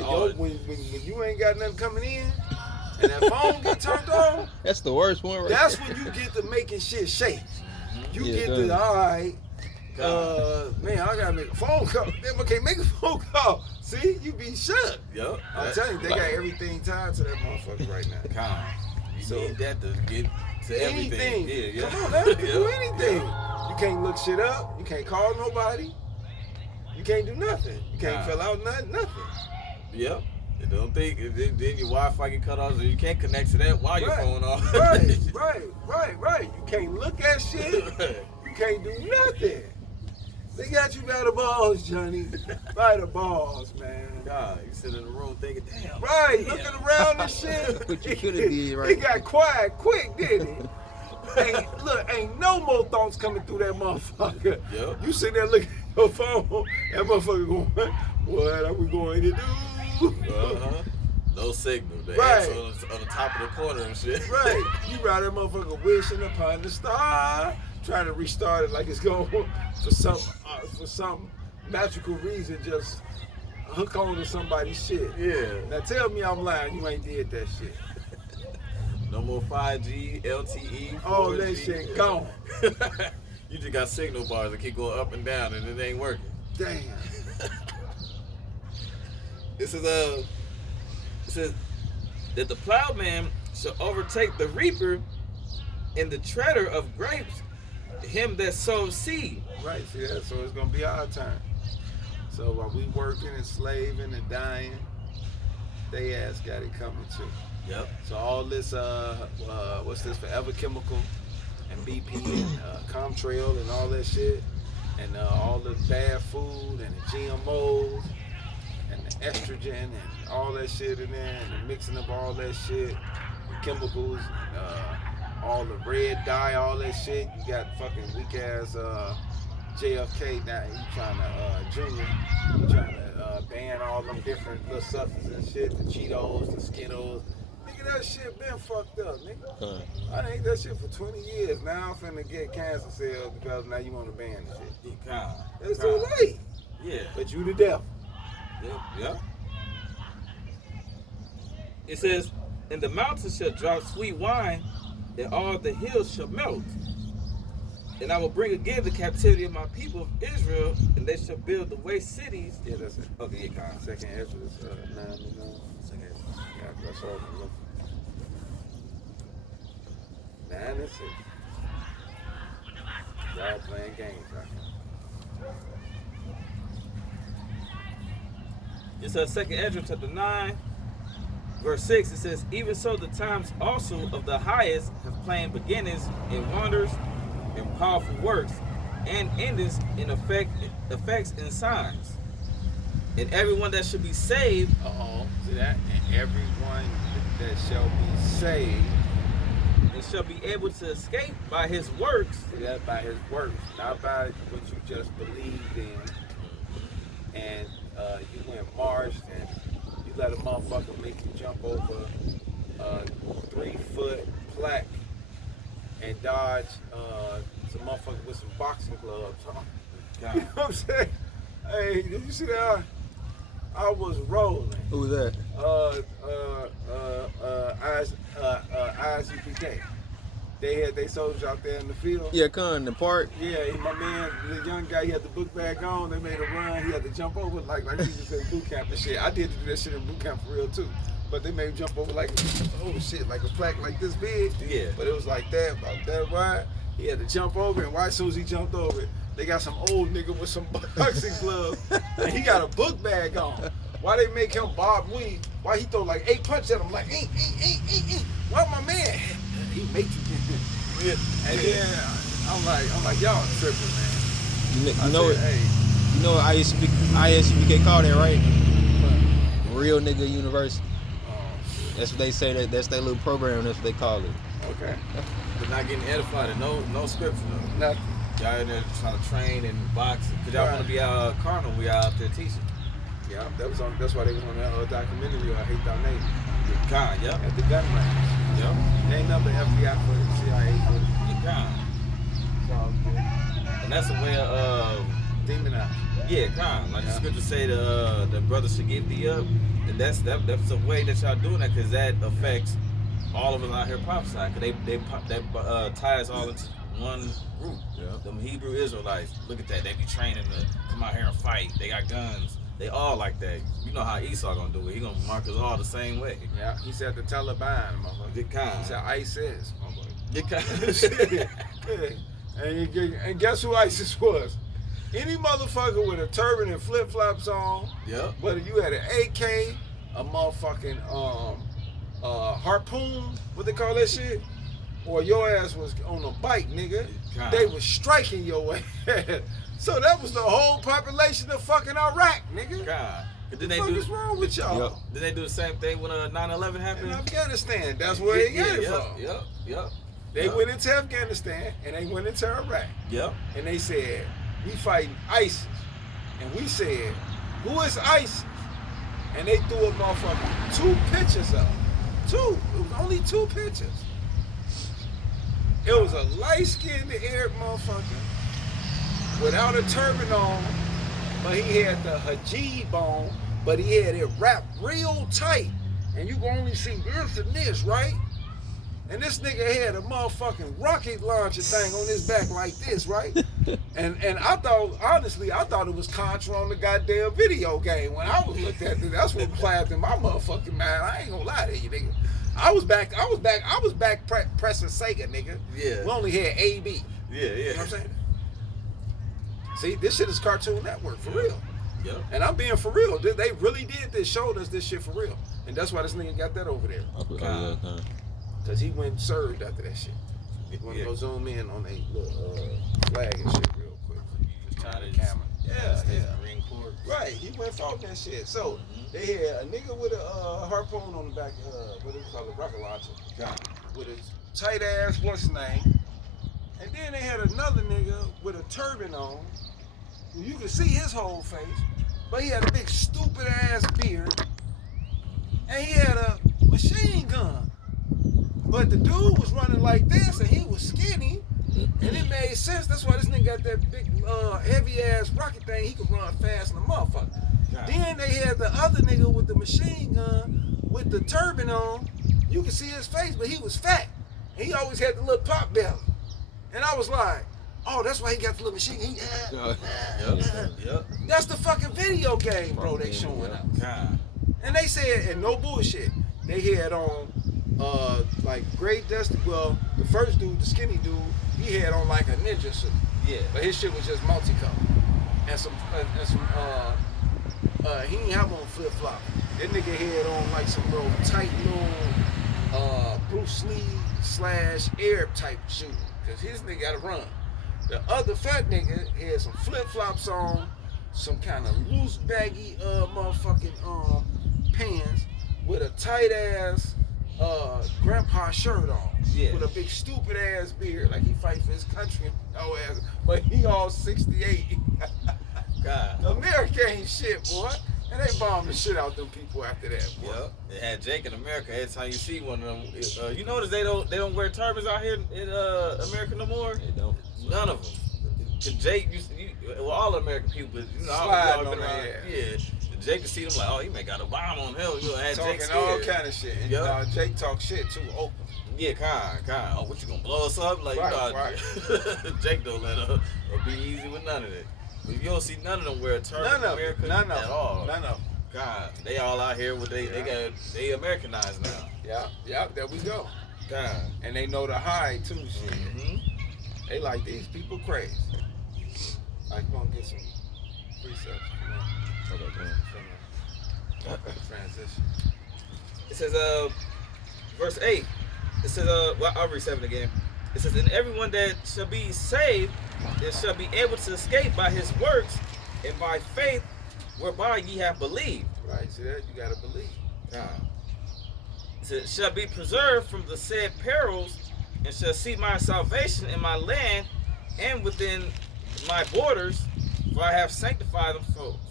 Oh, When you ain't got nothing coming in and that phone get turned off, That's the worst one, right? that's when you get to making shit shake. You Yeah, get done. to, all right, man, I gotta make a phone call. Damn, I can't make a phone call. See, you be shook. Yep. I'm telling you, they got everything tied to that motherfucker right now. Come. You So- need that to get to everything. Anything. Yeah. Come on, man, you can do Yep. anything. You can't look shit up. You can't call nobody. You can't do nothing. You can't Nah. fill out nothing. Yep. And don't think then your Wi-Fi get cut off, so you can't connect to that while your Right. phone off. Right. You can't look at shit. You can't do nothing. They got you by the balls, Johnny. By the balls, man. God, you sit in the room thinking, damn. Right, damn. looking around and shit. What you coulda did right It got quiet quick, didn't it? Ain't no more thoughts coming through that motherfucker. Yep. You sit there looking your phone, that motherfucker going, what are we going to do? No signal. The Right. X on the top of the corner and shit. Right. You ride that motherfucker wishing upon the star, trying to restart it like it's going for some magical reason, just hook on to somebody's shit. Yeah. Now tell me I'm lying, you ain't did that shit. No more 5G, LTE, 4G. All that shit gone. You just got signal bars that keep going up and down and it ain't working. Damn. It says that the plowman shall overtake the reaper and the treader of grapes, him that sows seed. Right, see that? So it's gonna be our turn. So while we working and slaving and dying, they ass got it coming too. Yep. So all this, what's this, Forever Chemical and BP and Comtrail and all that shit, and all the bad food and the GMOs and the estrogen and all that shit in there, and the mixing of all that shit, the chemicals, all the red dye, all that shit. You got fucking weak ass JFK now. He trying to Junior, he trying to ban all them different little substances and shit, the Cheetos, the Skittles. Nigga, that shit been fucked up, nigga. I done ate that shit for 20 years. Now I'm finna get cancer cells because now you want to ban the shit. It's too late. Yeah. But you the devil. Yep. It says, and the mountains shall drop sweet wine, and all the hills shall melt. And I will bring again the captivity of my people of Israel, and they shall build the waste cities. Yeah, that's it. Okay, yeah, God. Second Ezra is 9 and 9. Yeah, that's all. 9 and 6. Y'all playing games out here. It says 2 Ezra chapter 9, verse 6. It says, even so the times also of the highest have plain beginnings in wonders and powerful works, and endings in effects and signs. And everyone that should be saved, See that? And everyone that shall be saved, and shall be able to escape by his works. see that, by his works, not by what you just believed in. And you went marched and you let a motherfucker make you jump over a 3-foot plaque and dodge some motherfucker with some boxing gloves. You know what I'm saying? Hey, did you see that? I was rolling. Who was that? ISUPK. They had they soldiers out there in the field. Yeah, Con, the park. Yeah, my man, the young guy, he had the book bag on. They made a run. He had to jump over like he was in boot camp and shit. I did do that shit in boot camp for real too. But they made him jump over like a plaque like this big. Yeah. But it was like that, about that wide. He had to jump over, and as soon as he jumped over it, they got some old nigga with some boxing gloves, and he got a book bag on. Why they make him Bob Weed? Why he throw like 8 punches at him like, Why my man? He make you. And then I'm like, y'all tripping, man. You know said, it. hey, You know what ISUPK called it, right? Real Nigga University. That's what they say. That's their little program. That's what they call it. okay. They're not getting edified and no scripture though. Nothing. Y'all in there trying to train and box. Cause y'all Right. want to be out carnal. We out there teaching. Yeah, that's why they was on that documentary, I Hate Thy Name, Con, yep. at the gun range. Yep. They ain't nothing but FBI footage, CIA footage. Con. It's all good. And that's a way of Demonize. yeah, con. Like Yeah. the scripture say the brother should get thee up. And that's a way that y'all doing that because that affects all of us out here prophesying. Cause they ties all into one group. Yeah. Them Hebrew Israelites. Look at that. They be training to come out here and fight. They got guns. They all like that. You know how Esau gonna do it. He gonna mark us all the same way. Yeah, he said the Taliban, motherfucker. Get kind. He said ISIS, motherfucker. Get kind. Yeah. And guess who ISIS was? Any motherfucker with a turban and flip flops on, Yep. whether you had an AK, a motherfucking harpoon, what they call that shit, or your ass was on a bike, nigga, God. they was striking your ass. So that was the whole population of fucking Iraq, nigga. God. But then What they the fuck do. is wrong with y'all? Yep. Then they do the same thing when 9/11 In happened. Afghanistan, that's where they got it from. Yep. They went into Afghanistan and they went into Iraq Yep. and they said, we fighting ISIS. And we said, who is ISIS? And they threw a motherfucker 2 pictures up. 2. It was only 2 pictures. It was a light-skinned Arab motherfucker without a turban on, but he had the hijab on, but he had it wrapped real tight. And you can only see this and this, right? And this nigga had a motherfucking rocket launcher thing on his back like this, right? And I thought, honestly, I thought it was Contra on the goddamn video game. When I was looked at it, that's what clapped in my motherfucking mind. I ain't gonna lie to you, nigga. I was back pressing Sega, nigga. Yeah. We only had AB. Yeah, You know what I'm saying? See, this shit is Cartoon Network, for real. Yep. And I'm being for real. They really did this, showed us this shit for real. And that's why this nigga got that over there. Because he went and served after that shit. You want to go zoom in on a little flag and shit real quick. Just turn the camera. Yeah. Marine Corps. Right, he went and fought that shit. So, they had a nigga with a harpoon on the back, what do you call it, rocket launcher. With a tight ass, what's his name? And then they had another nigga with a turban on. You could see his whole face, but he had a big stupid ass beard. And he had a machine gun. But the dude was running like this and he was skinny. And it made sense. That's why this nigga got that big heavy ass rocket thing. He could run fast in the motherfucker. Then they had the other nigga with the machine gun with the turban on. You could see his face, but he was fat. And he always had the little pop belly. And I was like, oh, that's why he got the little machine. Yep. That's the fucking video game, bro, they showing up. God. And they said, and no bullshit, they had on like Great Dusty. Well, the first dude, the skinny dude, he had on like a ninja suit. Yeah. But his shit was just multicolored. And some he ain't have on flip flop. That nigga had on like some little tight little Bruce Lee / Arab type shoe. Cause his nigga gotta run. The other fat nigga had some flip flops on, some kind of loose baggy motherfucking pants with a tight ass grandpa shirt on. Yeah. With a big stupid ass beard, like he fight for his country and no ass, but he all 68. God. America ain't shit, boy. And they bombed the shit out them people after that, boy. Yep. They had Jake in America. Every time you see one of them, you notice they don't wear turbans out here in America no more. They don't. None of them. Jake, well, all American people, but you know, Sliding I've been on around. their Yeah. Jake can see them like, oh, he may got a bomb on him. You know, had Jake Talking all scared. kind of shit. And Yep. Jake talk shit too open. Yeah, kind. Oh, what you gonna blow us up? Like, Right. Jake don't let her be easy with none of that. But you don't see none of them wear a turban in America at all. None of them. God, they all out here with they Americanized now. Yeah, there we go. God. And they know the hide too, shit. Mm-hmm. They like these people crazy. I gonna get some presets. Transition. It says, verse 8. It says, well, I'll read 7 again. It says, and everyone that shall be saved, that shall be able to escape by his works and by faith whereby ye have believed. Right, see that? You gotta believe. God. It says, shall be preserved from the said perils and shall see my salvation in my land and within my borders, for I have sanctified them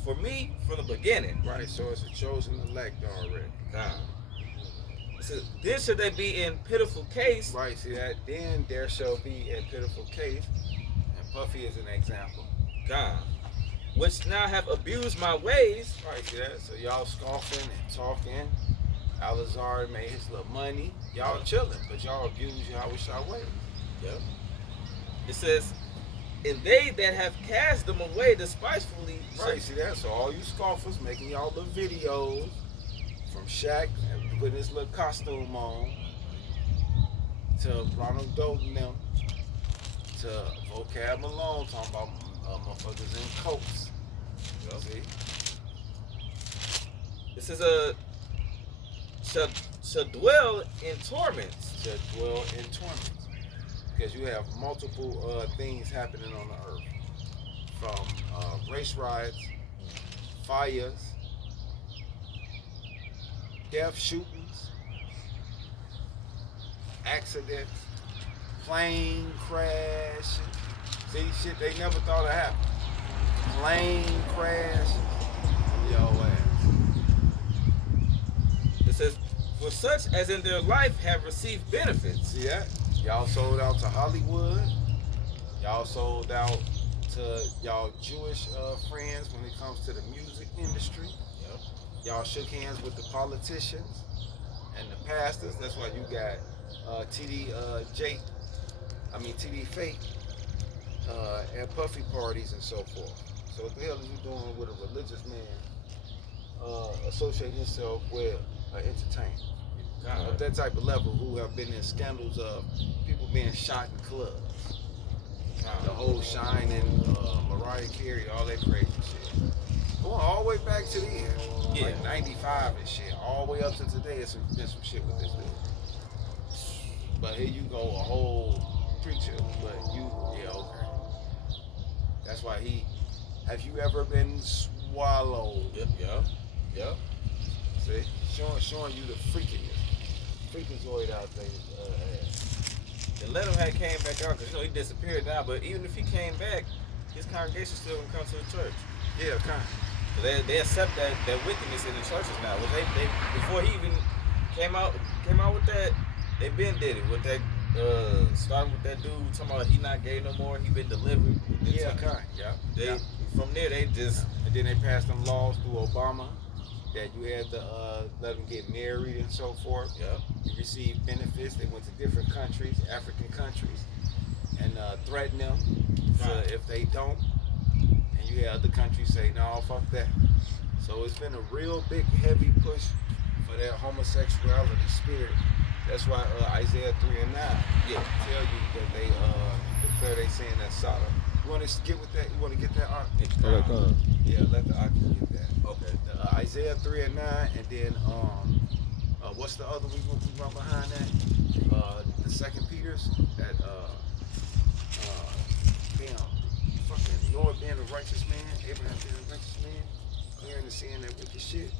for me from the beginning. Right, so it's a chosen elect already. God. It says, then should they be in pitiful case. Right, see that? Then there shall be a pitiful case. And Puffy is an example. God. Which now have abused my ways. Right, see that? So y'all scoffing and talking. Alazar made his little money. Y'all chilling, but y'all abuse Yahweh ways. Yep. It says, and they that have cast them away despitefully. Right, see that? So all you scoffers making y'all little videos from Shaq and putting his little costume on to Ronald Dalton them to Vocab Malone talking about motherfuckers in coats. Yep. See? It says, shall dwell in torments. To dwell in torments. Because you have multiple things happening on the earth. From race riots, fires, death shootings, accidents, plane crash. See, shit they never thought of happening. plane crash, yo ass. It says, for such as in their life have received benefits. See that? Y'all sold out to Hollywood. Y'all sold out to y'all Jewish friends when it comes to the music industry. Yep. Y'all shook hands with the politicians and the pastors. That's why you got TD Fake and Puffy parties and so forth. So what the hell are you doing with a religious man associating himself with an entertainer of that type of level who have been in scandals of people being shot in clubs? The whole Shine and Mariah Carey, all that crazy shit. Going all the way back to the end, like 95 and shit, all the way up to today. It's been some shit with this dude. But here you go, a whole preacher, but okay. That's why have you ever been swallowed? Yep. See, showing you the freakazoid out there. And let him have came back out, because he disappeared now, but even if he came back, his congregation still gonna come to the church. Yeah, kind of. So they accept that wickedness in the churches now. Well, they before he even came out with that, they been did it with that starting with that dude talking about he not gay no more, he been delivered. Yeah, kind. Yeah. From there they just and then they passed them laws through Obama that you had to let them get married and so forth. Yeah. You received benefits. They went to different countries, African countries, and threatened them if they don't. And you had other countries say, no, fuck that. So it's been a real big, heavy push for that homosexuality spirit. That's why Isaiah 3 and 9 tell you that they declare they sin that Sodom. You want to get with that? You want to get that? Yeah, let the Aki get that. Okay. Isaiah 3 and 9, and then what's the other we run behind that? The 2 Peter's that fucking Lord being a righteous man, Abraham being a righteous man, hearing and seeing that wicked shit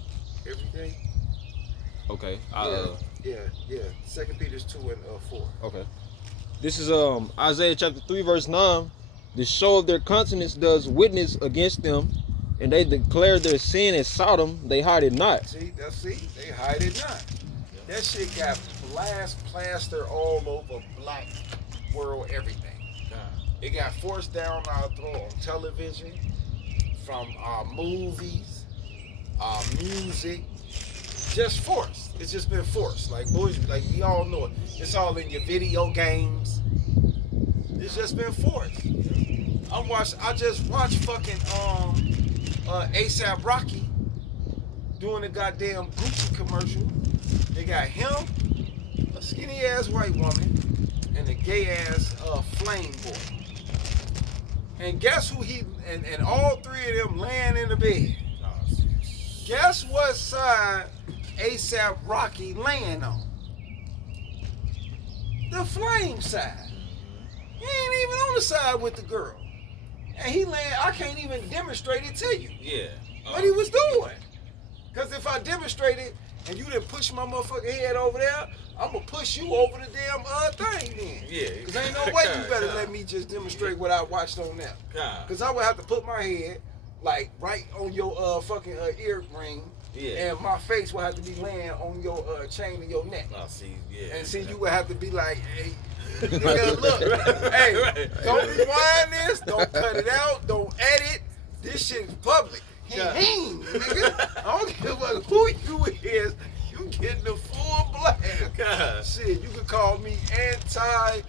every day. Okay. Yeah. 2 Peter's 2 and 4. Okay. This is Isaiah chapter 3 verse 9. The show of their countenance does witness against them, and they declare their sin as Sodom, they hide it not. See, they hide it not. That shit got plastered all over black world everything. It got forced down our throat on television, from our movies, our music. Just forced. It's just been forced. Like boys, like we all know it. It's all in your video games. It's just been forced. I just watched fucking ASAP Rocky doing the goddamn Gucci commercial. They got him, a skinny ass white woman, and a gay ass flame boy. And guess who and all three of them laying in the bed. Guess what side ASAP Rocky laying on? The flame side. He ain't even on the side with the girl. And he laying, I can't even demonstrate it to you. Yeah. What he was doing. Because if I demonstrate it and you didn't push my motherfucking head over there, I'm going to push you over the damn thing then. Yeah. Because ain't no way you better let me just demonstrate what I watched on there. Because I would have to put my head like right on your fucking ear ring. Yeah. And my face will have to be laying on your chain of your neck. Oh, see, yeah. And see, you would have to be like, hey, nigga, look, hey, don't rewind this, don't cut it out, don't edit. This shit's public. Nigga. I don't give a fuck who you is. You getting the full blast. God. Shit, you could call me anti,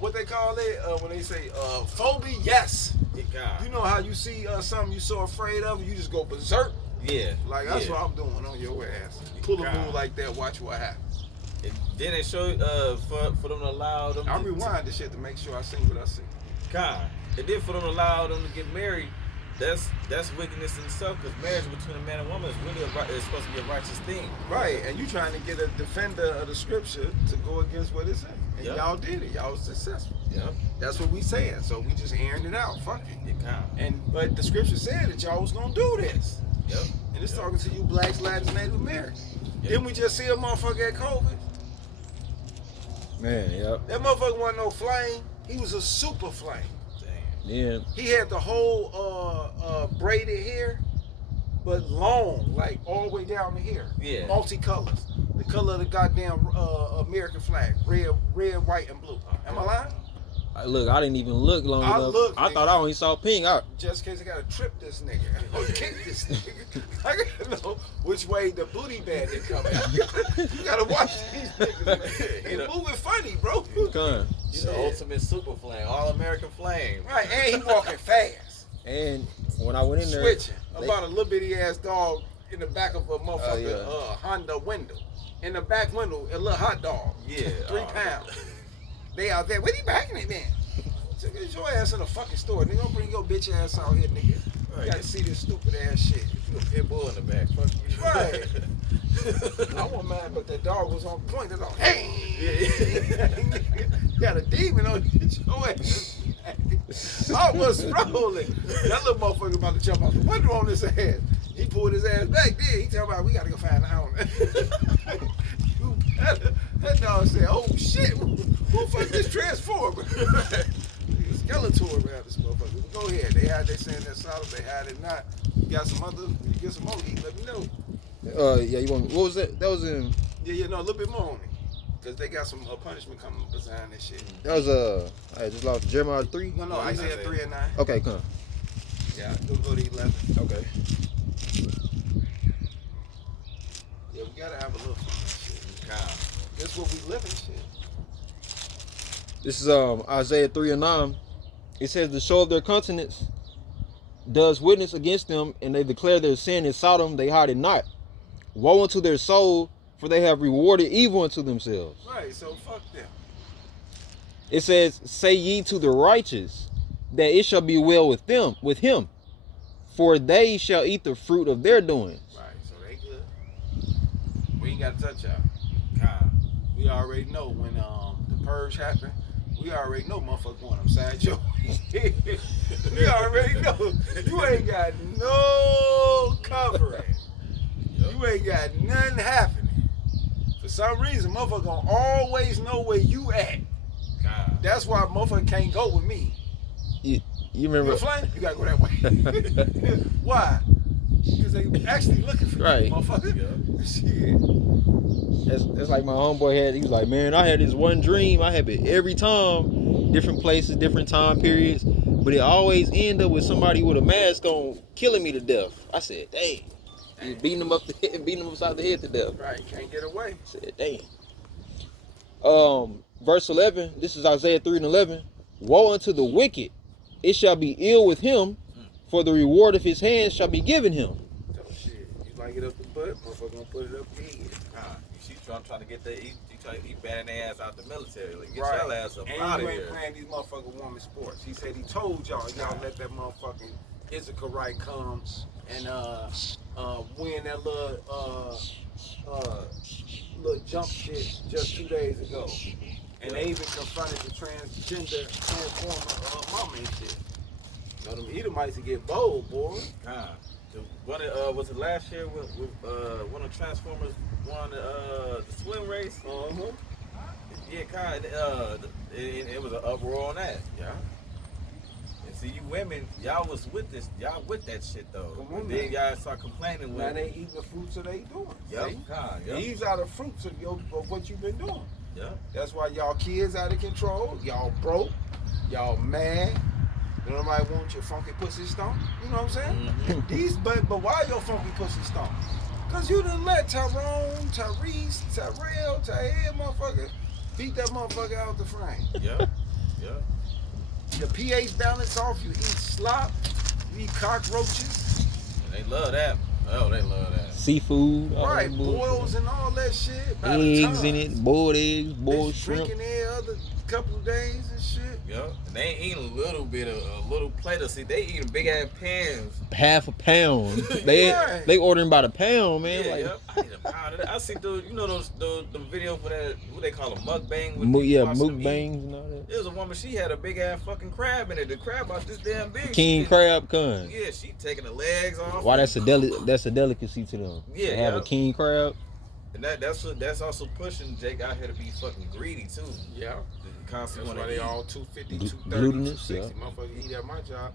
what they call it when they say phobia. Yes. God. You know how you see something you so afraid of, you just go berserk. Yeah. Like that's what I'm doing on your ass. Pull a move like that, watch what happens. And then they show for them to allow them. I rewind this shit to make sure I see what I see. God. And then for them to allow them to get married, that's wickedness in itself. Because marriage between a man and woman is really is supposed to be a righteous thing. Right. And you trying to get a defender of the scripture to go against what it says. And y'all did it. Y'all was successful. Yeah. That's what we saying. So we just airing it out. Fuck it. Yeah, but the scripture said that y'all was gonna do this. Yep. And it's talking to you blacks, Latins, Native Americans. Didn't we just see a motherfucker at COVID? Man, yep. That motherfucker wasn't no flame. He was a super flame. Damn. Yeah. He had the whole braided hair, but long, like all the way down to here. Yeah. Multicolors. The color of the goddamn American flag. Red, white, and blue. Am I lying? Look, I didn't even look long I enough. looked, I nigga. thought I only saw pink. Just in case I gotta trip this nigga or kick this nigga. I gotta know which way the booty bandit coming. You gotta watch these niggas, man. He moving funny, bro. Con. He's the ultimate super flame, all American flame. Right, and he walking fast. And when I went in there, Switching. they- About a little bitty ass dog in the back of a motherfucker yeah. Honda window. In the back window, a little hot dog. Yeah. 3 pounds. They out there, what he backing it, man? So get your ass in the fucking store. Nigga, don't bring your bitch ass out here, nigga. Right. You gotta see this stupid ass shit. You a pit bull in the back. Fuck you. Right. I wasn't mad, but the dog was on point. The dog, hey! Yeah. Got a demon on your ass. I was rolling. That little motherfucker about to jump out the window on his ass. He pulled his ass back there. He tell me, we gotta go find the hound. That dog said, oh shit, who fuck this transformer? Skeletor around this motherfucker. But go ahead. They saying that solid, they had it not. You got some other, you get some more heat, let me know. yeah, you want? What was that? That was in. Yeah, no, a little bit more on me. Because they got some punishment coming behind this shit. That was I just lost Jeremiah 3. No, Isaiah 3 and 9. Okay, come. Yeah, go to 11. Okay. Yeah, we gotta have a little fun and shit. That's what we live in, shit. This is Isaiah 3 and 9. It says the show of their countenance does witness against them, and they declare their sin in Sodom, they hide it not. Woe unto their soul, for they have rewarded evil unto themselves. Right, so fuck them. It says, say ye to the righteous, that it shall be well with him, for they shall eat the fruit of their doings. Right, so they good. We ain't gotta touch y'all. We already know when the purge happened. We already know motherfuckers going upside your We already know. You ain't got no covering. You ain't got nothing happening. For some reason, motherfucker gonna always know where you at. That's why motherfucker can't go with me. You You remember? a flame? You gotta go that way. Why? Because they actually looking for Right. you, motherfucker. Shit. It's like my homeboy had. He was like, man, I had this one dream. I have it every time, different places, different time periods, but it always end up with somebody with a mask on killing me to death. I said, dang. He was beating him up the head, beating him upside the head to death. Right, can't get away. I said, dang. Verse 11. This is Isaiah 3 and 11. Woe unto the wicked, it shall be ill with him, for the reward of his hands shall be given him. So shit, you like it up the butt, motherfucker gonna put it up the head. I'm trying to get the you trying to eat banning their ass out the military. Like, get Right. your ass up And out you of ain't here. playing these motherfucking woman sports. He said he told y'all let that motherfucking Issachar right come and win that little jump shit just 2 days ago. And they even confronted the transformer mama and shit. You know them Edomites to get bold, boy. Was it last year when one of the Transformers won the swim race? Yeah, God, it was an uproar on that. Yeah. And see, you women, y'all was with this, y'all with that shit though. Come on, And then man. y'all start complaining Now when. they eating the fruits of they doing. Yep, See? God, yep. These are the fruits of what you've been doing. Yep. That's why y'all kids out of control. Y'all broke. Y'all mad. Nobody want your funky pussy stomp. You know what I'm saying? Mhm. But why your funky pussy stomp? Cause you done let Tyrone, Tyrese, Tyrell, Tahir motherfucker beat that motherfucker out the frame. Yep. Yep. Your pH balance off. You eat slop. You eat cockroaches. And they love that. Oh, they love that. Seafood. all Right, that bullshit. boils and all that shit. by the Eggs in tons. it, boiled eggs, boiled Bitch shrimp. drinking there other couple of days and shit. Yep. And they ain't eating a little bit of a little plate of. See, they eating big ass pans. Half a pound. They Yeah. they ordering by the pound, man. Yeah, like, yep. I need a pound of that. I see those, you know those the videos for that, what they call a mukbang. With yeah, people watching them eat? mukbangs and all that. There was a woman, she had a big ass fucking crab in it. The crab about this damn big. King She crab con. Yeah, she taking the legs off. Why that's a delicacy to them. Yeah, They have yeah. a king crab. And that's also pushing Jake out here to be fucking greedy too. Yeah. Constantly That's why wanna they eat. all 250, Glu- 230, glutinous, 260. Motherfucker eat at my job.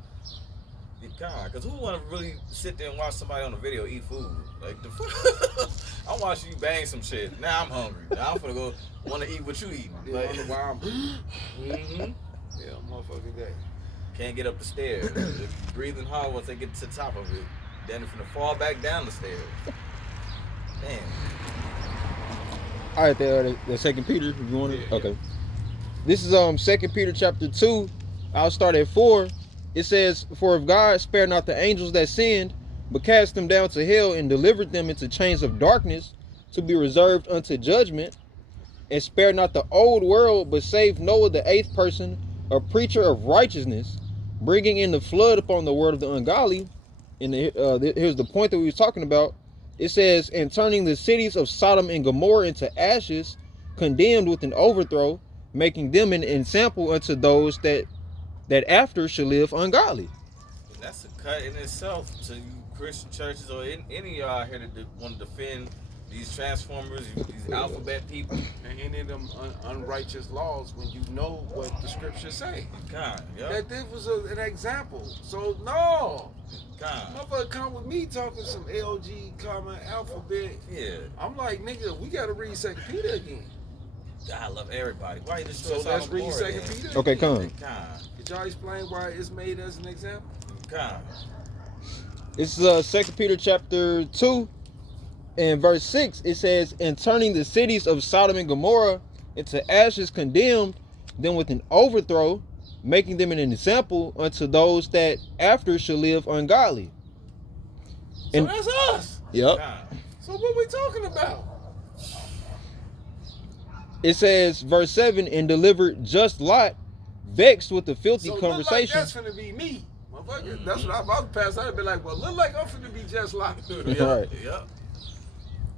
God, because who want to really sit there and watch somebody on the video eat food? Like, the fuck? I'm watching you bang some shit. Now I'm hungry. Now I'm gonna go want to eat what you eating. Yeah, Like, wonder why I'm. mm-hmm. Yeah, motherfucker day. Can't get up the stairs. If you breathing hard once they get to the top of it, then it's gonna fall back down the stairs. Damn. All right, the Second Peter, if you want it. Yeah, Okay. This is Second Peter chapter 2. I'll start at 4. It says, "For if God spared not the angels that sinned, but cast them down to hell and delivered them into chains of darkness to be reserved unto judgment, and spared not the old world, but saved Noah the eighth person, a preacher of righteousness, bringing in the flood upon the world of the ungodly." And here's the point that we was talking about. It says, "And turning the cities of Sodom and Gomorrah into ashes, condemned with an overthrow, making them an example unto those that after shall live ungodly." And that's a cut in itself to you Christian churches or any of y'all out here that want to defend these transformers, these alphabet people. And any of them unrighteous laws when you know what the scriptures say. God, yeah. That this was an example. So no. God. Motherfucker come with me talking some LG, comma, alphabet. Yeah. I'm like, nigga, we gotta read 2 Peter again. God, I love everybody. Why you just So let's read 2 Peter. Okay, come. God. Did y'all explain why it's made as an example? God. This is 2 Peter chapter 2 and verse 6. It says, "And turning the cities of Sodom and Gomorrah into ashes, condemned them with an overthrow, making them an example unto those that after shall live ungodly." So And- that's us. Yep. God. So what we talking about? It says, verse 7, "And delivered just Lot, vexed with the filthy So conversation." look like that's finna be me. Motherfucker. That's what I'm about to pass out and be like, well, look like I'm finna be just like. So Right. Yep.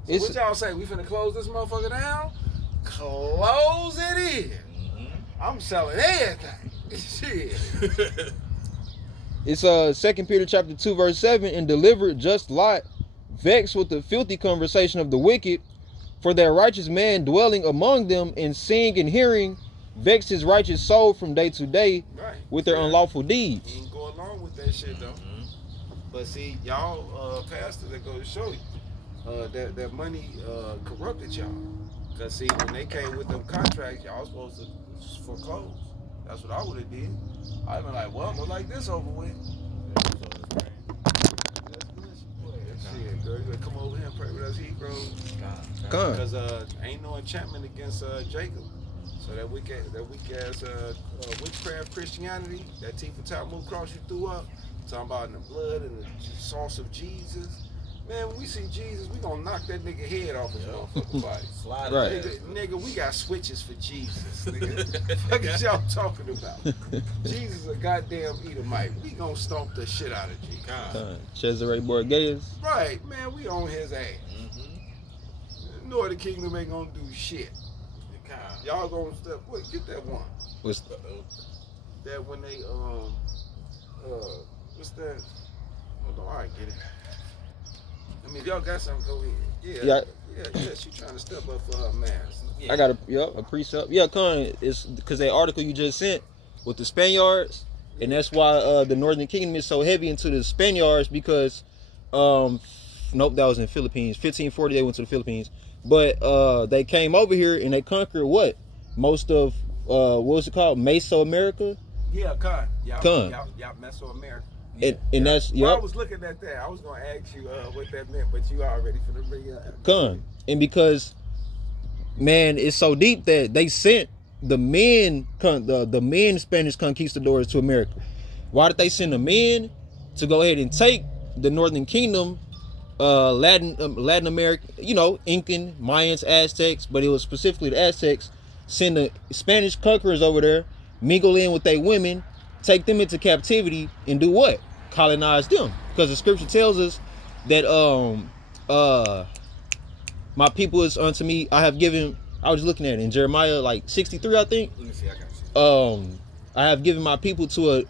It's- what y'all say? We finna close this motherfucker down? Close it in. Mm-hmm. I'm selling everything. Shit. It's 2 Peter chapter 2 verse 7, "And delivered just Lot, vexed with the filthy conversation of the wicked, for that righteous man dwelling among them, and seeing and hearing, vexed his righteous soul from day to day Right. with their Yeah. unlawful deeds." You can go along with that shit though. Mm-hmm. But see, y'all pastors that go to show you that money corrupted y'all. Cause see, when they came with them contracts, y'all supposed to foreclose. That's what I would have did. I'd been like, well, look like this over with. Shit, girl, you better come over here and pray with us, Hebrews. Come. Because ain't no enchantment against Jacob. So that weak ass witchcraft Christianity, that Tifa Talmud cross you threw up, talking about in the blood and the sauce of Jesus. Man, when we see Jesus, we gonna knock that nigga head off his motherfucking body. Slide Right. it. Nigga, we got switches for Jesus. Nigga. What is y'all talking about? Jesus a goddamn Edomite. We gonna stomp the shit out of Jesus. God. Cesare Borges. Right, man, we on his ass. Mm-hmm. Northern Kingdom ain't gonna do shit. God. Y'all gonna step. Wait, get that one. Was That when they what's that? Hold on, all right, get it. I mean, if y'all got something, go ahead. Yeah. She trying to step up for her mask. I got a precept. Yeah, Con, it's because that article you just sent with the Spaniards, and that's why the Northern Kingdom is so heavy into the Spaniards because, nope, that was in Philippines. 1540 they went to the Philippines, but they came over here and they conquered what? Most of what was it called? Mesoamerica. Yeah, Con. Con. Y'all Mesoamerica. And that's Well, I was looking at that. I was gonna ask you what that meant, but you already finna bring it up. Con. And because, man, it's so deep that they sent the men, the men Spanish conquistadors to America. Why did they send the men? To go ahead and take the Northern Kingdom, Latin America, Incan, Mayans, Aztecs, but it was specifically the Aztecs. Send the Spanish conquerors over there, mingle in with their women, take them into captivity, and do what? Colonize them. Because the scripture tells us that my people is unto me, I have given. I was looking at it in Jeremiah 63, I think. Let me see. I got you. I have given my people to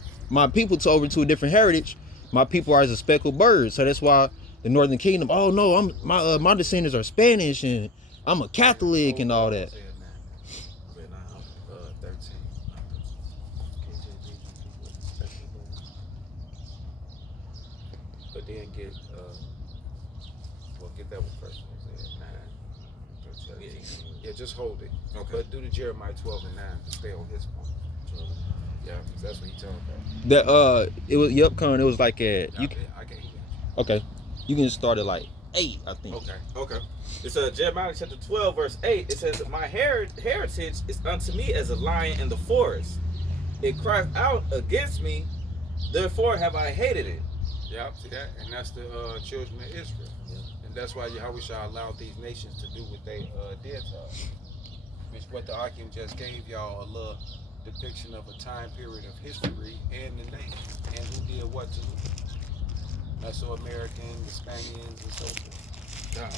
over to a different heritage. My people are as a speckled bird. So that's why the Northern Kingdom. Oh no, my descendants are Spanish and I'm a Catholic and all that. Hosea 13. But then get get that one first. Hosea 9. Yeah, just hold it. Okay. But do the Jeremiah 12 and 9 to stay on his point. Yeah, because that's what he's talking about. That it was Con. It was like at I can hear you. okay. You can start at like 8, I think. Okay. It's Jeremiah chapter 12, verse 8. It says, "My heritage is unto me as a lion in the forest. It cries out against me, therefore have I hated it." Yeah, see that? And that's the children of Israel. Yeah. And that's why Yahweh shall allow these nations to do what they did to us. Which what the Akim just gave y'all a little depiction of a time period of history and the nation. And who did what to who. Mesoamerican, the Spaniards, and so forth.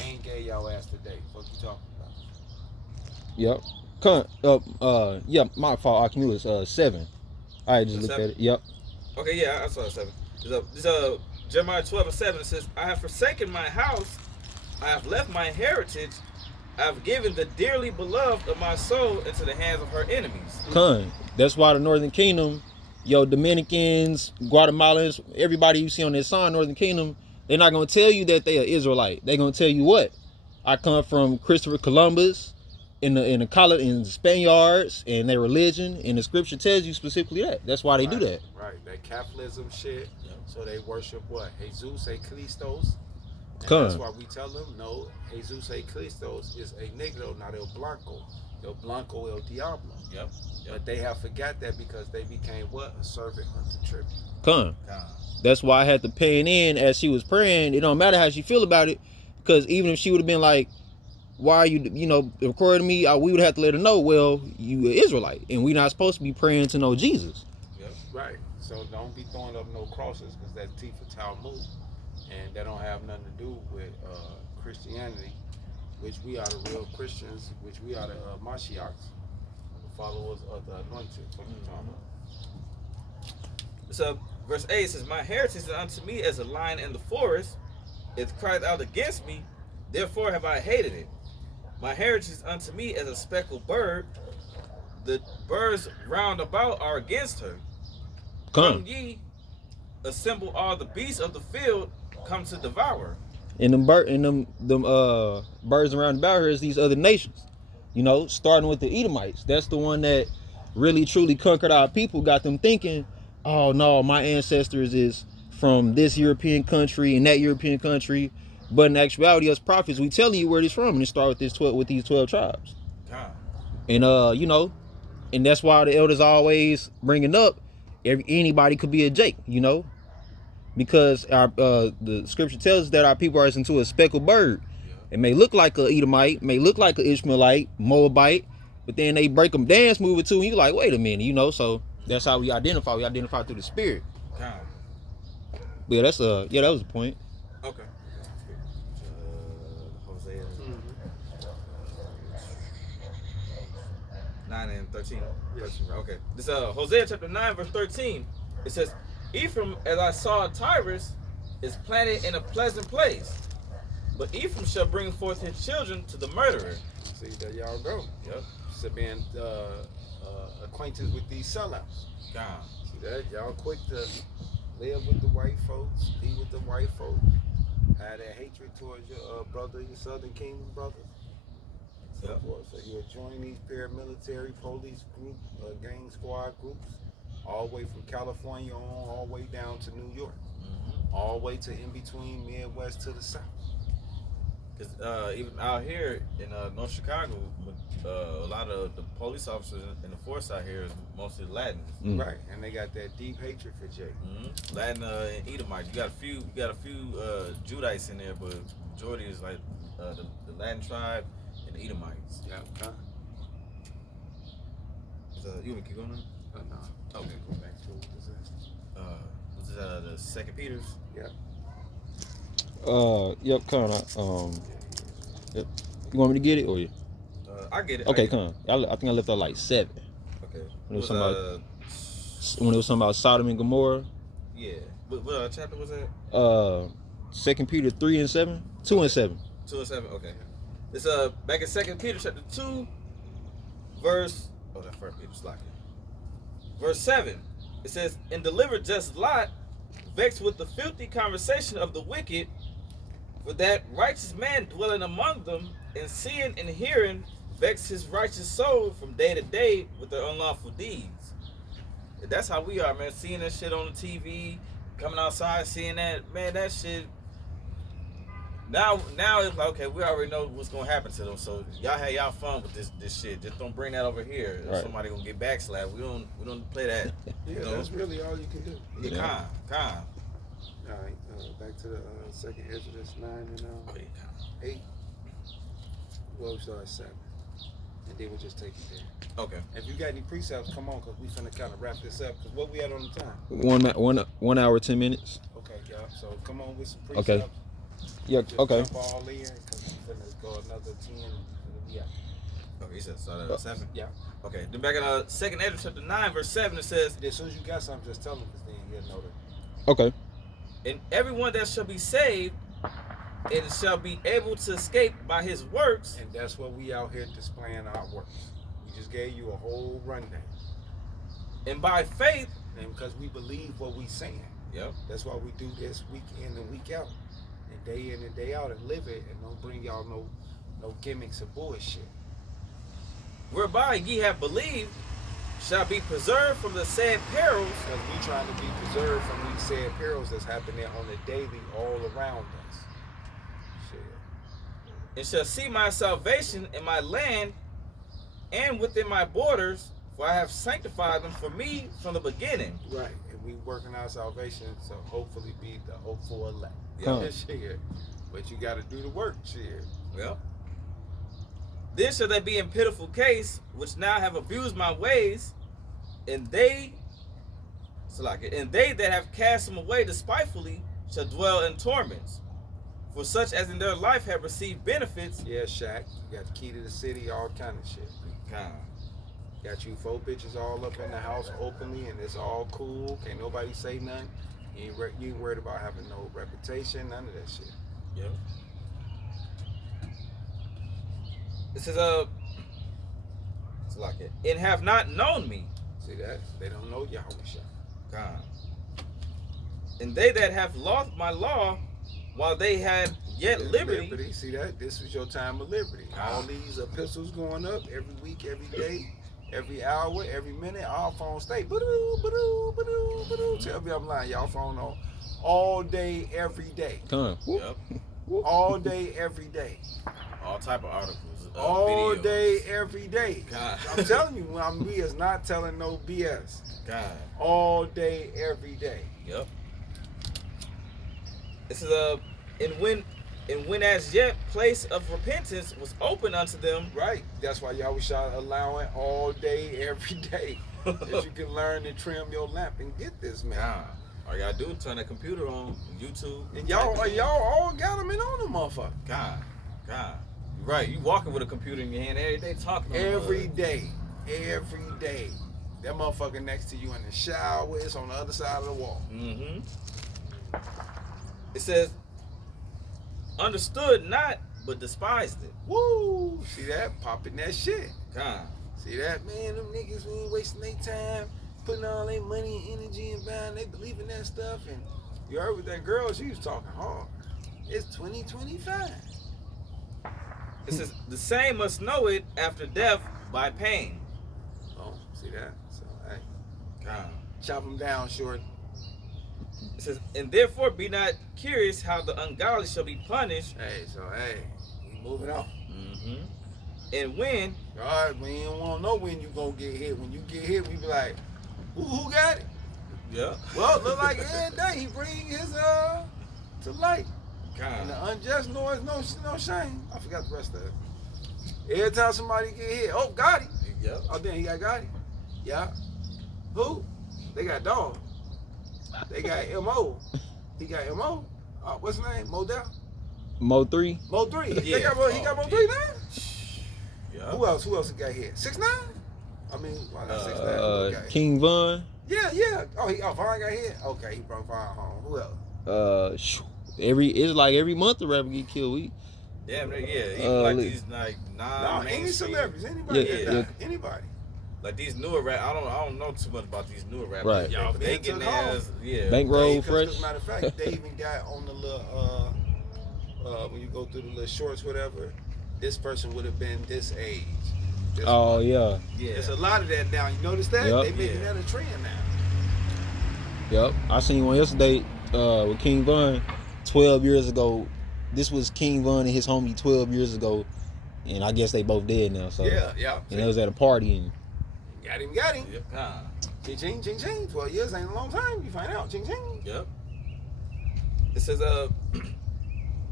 Ain't gay y'all ass today. What you talking about? Yep. Yeah, my fault. Akim, it was 7. I just looked 7? at it. Yep. Okay, yeah, I saw it 7. This Jeremiah 12 and 7. It says, "I have forsaken my house, I have left my heritage, I have given the dearly beloved of my soul into the hands of her enemies." Con. That's why the Northern Kingdom, Dominicans, Guatemalans, everybody you see on this sign, Northern Kingdom, they're not gonna tell you that they are Israelite. They're gonna tell you what? I come from Christopher Columbus, in the Spaniards and their religion, and the scripture tells you specifically that. That's why they do that. Right, that Catholicism shit. So they worship what? Jesus e Christos. And Come. that's why we tell them, no, Jesus e Christos is a negro, not el blanco. El blanco, el diablo. Yep. But they have forgot that because they became what? A servant unto tribute. Come. That's why I had to pay in as she was praying. It don't matter how she feel about it, because even if she would have been like, "Why are you, recording me?" We would have to let her know, well, you an Israelite, and we not supposed to be praying to no Jesus. Yep. Right. So don't be throwing up no crosses, because that's Tifa Talmud, and that don't have nothing to do with Christianity, which we are the real Christians, which we are the Mashiachs, the followers of the anointed. What you talking about? So verse 8 says, "My heritage is unto me as a lion in the forest. It cried out against me, therefore have I hated it. My heritage is unto me as a speckled bird. The birds round about are against her. Come ye, assemble all the beasts of the field, come to devour." And them birds around about her is these other nations. Starting with the Edomites. That's the one that really truly conquered our people, got them thinking, "Oh no, my ancestors is from this European country and that European country." But in actuality, as prophets, we telling you where it's from, and it start with these 12 tribes. God. And and that's why the elders always bringing up anybody could be a Jake, because our the scripture tells us that our people are as into a speckled bird. It may look like a Edomite, may look like an Ishmaelite, Moabite, but then they break them dance move it too, and you like, wait a minute, so that's how we identify. We identify through the spirit. God. But yeah, that was the point. Okay. Hosea 9 and 13. Yes. Okay. This Hosea chapter 9 verse 13. It says, "Ephraim, as I saw Tyrus, is planted in a pleasant place, but Ephraim shall bring forth his children to the murderer." See, there y'all go. Yep. So being acquainted with these sellouts. God. See that? Y'all quick to live with the white folks, be with the white folks, have that hatred towards your brother, your Southern Kingdom brother. So Yep. forth. So you'll join these paramilitary police group, gang squad groups, all the way from California on, all the way down to New York, all the way to in between Midwest to the South. Because even out here in North Chicago, a lot of the police officers and the force out here is mostly Latin. Right, and they got that deep hatred for Jake. Latin and Edomite. You got a few Judites in there, but majority is like the Latin tribe and the Edomites. Yeah. You want me to keep going on? No. Okay. Go back to what was that? Was it the Second Peter's? Yeah. Yep, yep. You want me to get it or you? I get it. Okay, I I think I left out like 7. Okay. When it was something about Sodom and Gomorrah. Yeah. What chapter was that? 2 Peter 3 and 7, 2 and 7. 2 and 7. Okay. It's back in 2 Peter chapter 2, verse that first Peter's like it. Verse 7. It says, and deliver just Lot, vexed with the filthy conversation of the wicked, for that righteous man dwelling among them, and seeing and hearing, vex his righteous soul from day to day with their unlawful deeds. And that's how we are, man. Seeing that shit on the TV, coming outside, seeing that, man, that shit. Now it's like, okay, we already know what's gonna happen to them. So y'all have y'all fun with this shit. Just don't bring that over here. Right. Somebody gonna get backslapped. We don't play that. Yeah, You know? that's really all you can do. Yeah, kind. All right, back to the second Exodus 9 and Oh, yeah, 8. Well, we start at 7, and then we'll just take it there. Okay. If you got any precepts, come on, cause we finna kind of wrap this up. Cause what we at on the time? 1 hour 10 minutes. Okay, y'all. So come on with some precepts. Okay. Yeah. Just Okay. Jump all in, cause we finna go another 10. Yeah. Okay, you said start at 7? Yeah. Okay, then back in 2nd Ezra chapter 9, verse 7, it says, As soon as you got something, just tell them, cause then you'll know that. Okay. and everyone that shall be saved, and shall be able to escape by his works. And that's what we out here displaying our works. We just gave you a whole rundown. And by faith, And because we believe what we saying. yep, That's why we do this week in and week out. And day in and day out and live it and don't bring y'all no gimmicks or bullshit. whereby ye have believed, shall be preserved from the said perils, Because we trying to be preserved from these said perils that's happening on the daily all around us. Shit. and shall see my salvation in my land and within my borders, for I have sanctified them for me from the beginning. Right. And we working our salvation to hopefully be the hopeful elect. Huh. Yeah, shit. But you gotta do the work, shit. Well, then shall they be in pitiful case, which now have abused my ways, and they that have cast them away despitefully shall dwell in torments. For such as in their life have received benefits, Yeah, Shaq. You got the key to the city, all kind of shit. Got you 4 bitches all up in the house openly, and it's all cool. Can't nobody say nothing. You ain't worried about having no reputation, none of that shit. Yep. This is it's like it. And have not known me, See that? They don't know Yahweh Shah. God. And they that have lost my law, while they had yet liberty. See that? This was your time of liberty. All Ah. these epistles going up every week, every day, every hour, every minute. Our phone stay. Ba-doo, ba-doo, ba-doo, ba-doo. Tell me I'm lying. Y'all phone on all day, every day. Come. Yep. All day, every day. All type of articles. All videos. day, every day. God. I'm telling you, we is not telling no BS. God. All day, every day. Yep. This is and when as yet place of repentance was open unto them. Right. That's why Yahweh Shah allowing all day, every day. That you can learn to trim your lamp and get this, man. God. All you gotta do is turn that computer on, YouTube. And y'all all got them in on the motherfucker. God. You're right. You walking with a computer in your hand every day, talking on Every day. Every day. That motherfucker next to you in the shower, it's on the other side of the wall. Mm-hmm. It says, understood not, but despised it. Woo! See that? Popping that shit. God. See that? Man, them niggas ain't wasting their time, putting all their money and energy and buying, they believe in that stuff. And you heard with that girl, she was talking hard. It's 2025. It says, the same must know it after death by pain. Oh, see that? So, hey, God. chop them down, short. It says, and therefore be not curious how the ungodly shall be punished. Hey, so, hey, we moving on. Mm-hmm. And when, All right, we don't want to know when you gonna get hit. When you get hit, we be like, who got it? yeah, Well, look like every day he bring his to light. And God. the unjust noise, no shame. I forgot the rest of it. Every time somebody get hit, oh, got him. Yep. Oh, then he got him. Yeah. Who? They got dog. They got MO. He got MO. What's his name? Modell? Mo 3. Mo 3. Yeah. He got Mo 3 now? Yeah. Who else he got hit? 6ix9ine? I mean, why not 6ix9ine? Who else got hit? King Von. Yeah. Oh, Vaughn got hit? Okay, he brought Vaughn home. Who else? It's like every month the rapper get killed. Yeah, even like look. these like No, non-mainstream. any celebrities, anybody, Yeah, that yeah. died, anybody. Like these newer rap, I don't know too much about these newer rappers. Right. Y'all But they been getting took off. theirs, yeah. Bankroll fresh. Because matter of fact, they even got on the little when you go through the little shorts, whatever. This person would have been this age. This Oh one. yeah. Yeah. There's a lot of that now. You notice that? Yep. They making Yeah. that a trend now. Yep. I seen one yesterday with King Von 12 years ago. This was King Von and his homie 12 years ago. And I guess they both dead now. So Yeah. and they was at a party and Got him. Yep. Nah. Ching, ching, ching, ching. 12 years ain't a long time. You find out. Ching, ching. Yep. It says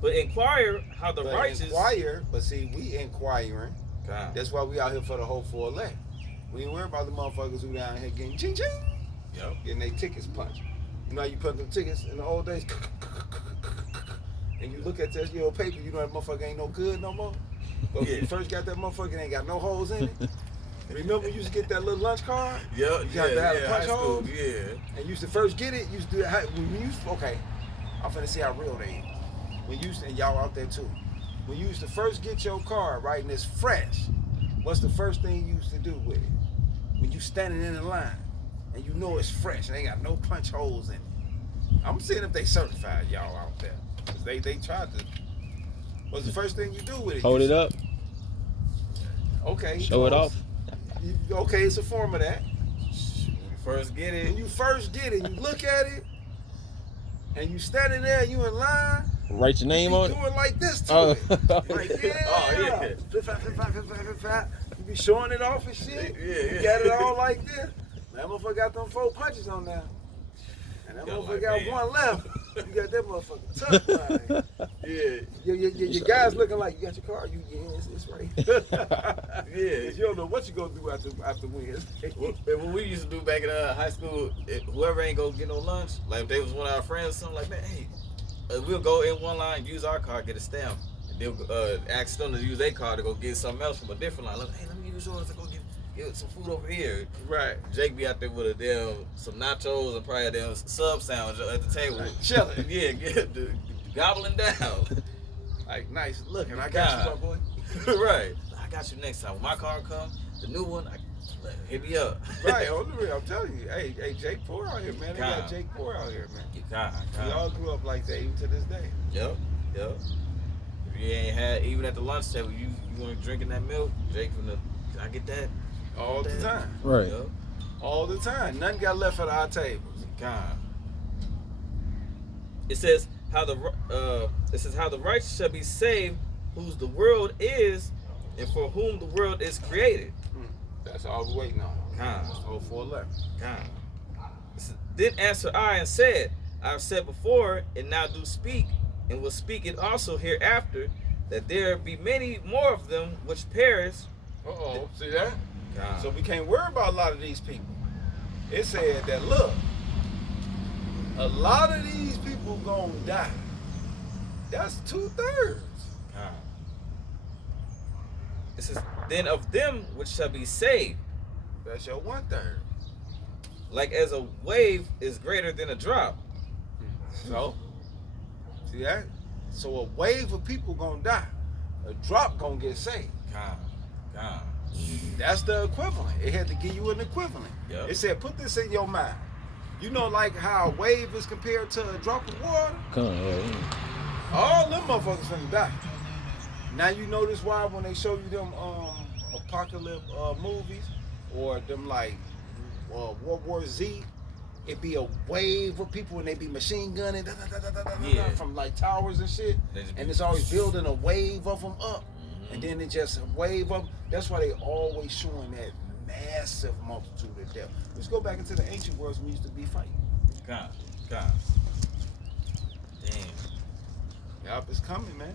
but inquire how the But righteous. inquire, but see, we inquiring. God. That's why we out here for the whole full elect. We ain't worried about the motherfuckers who down here getting ching, ching. Yep. Getting their tickets punched. You know how you put them tickets in the old days? And you look at this your paper, you know that motherfucker ain't no good no more. But when you first got that motherfucker, it ain't got no holes in it. Remember you used to get that little lunch card? Yep. You had to have a punch high school, hole? Yeah. And you used to first get it, you used to do that. When you used to, okay, I'm finna see how real they is. When you used to, and y'all out there too. When you used to first get your card, right, and it's fresh, what's the first thing you used to do with it? When you standing in the line and you know it's fresh and they got no punch holes in it. I'm seeing if they certified y'all out there. 'Cause they tried to. What's the first thing you do with it? hold it up, Okay. show it close. off. Okay, it's a form of that. When you first get When it. you first get it, you look at it, and you standing there, you in line. Write your name you on be it. doing like this to Oh. it. Like, yeah. Oh, yeah. Flip, flap, flip, flap, flip, flap, flip, flap. You be showing it off and shit. Yeah. You got it all like this. That motherfucker got them 4 punches on there. And that Yo, motherfucker like, got man. one left. You got that motherfucker tucked right. Yeah. Your guys looking like, you got your car? It's right. Yeah. You don't know what you gonna do after Wednesday. What we used to do back in high school, whoever ain't go get no lunch, like if they was one of our friends or something, like, man, hey, we'll go in one line, use our card, get a stamp, and they'll ask them to use their card to go get something else from a different line. Like, hey, let me use yours to go get some food over here. Right. Jake be out there with some nachos and probably a damn sub sandwich at the table. Right, chilling. Yeah, gobbling down. Like, nice looking. I got you, my boy. Right. I got you next time. When my car come, the new one, hit me up. Right, on the real, I'm telling you. Hey, Jake Poor out here, man. They got God. Jake Poor out here, man. God. We all grew up like that, even to this day. Yep. If you ain't had, even at the lunch table, you weren't drinking that milk, Jake from the, can I get that? All the time. Right. Yep. All the time. Nothing got left at our tables. God. It says how the righteous shall be saved, whose the world is, and for whom the world is created. That's all we're waiting on. God. 0411. God. Then answered I and said, I have said before, and now do speak, and will speak it also hereafter, that there be many more of them which perish. Uh-oh. See that? God. So we can't worry about a lot of these people. It said that, look, a lot of these people gonna die. That's 2/3. God. It says, then of them which shall be saved, That's your 1/3. like as a wave is greater than a drop. So, see that? So a wave of people gonna die. A drop gonna get saved. God. That's the equivalent. It had to give you an equivalent. Yep. It said, put this in your mind. You know, like how a wave is compared to a drop of water? Come on, yeah. All them motherfuckers finna die. Now you notice why when they show you them apocalypse movies or them like World War Z, it be a wave of people and they be machine gunning Yeah. from like towers and shit. And it's always building a wave of them up. And then it just a wave of them. That's why they always showing that massive multitude of death. Let's go back into the ancient worlds when we used to be fighting. God. Damn. Yup, it's coming, man.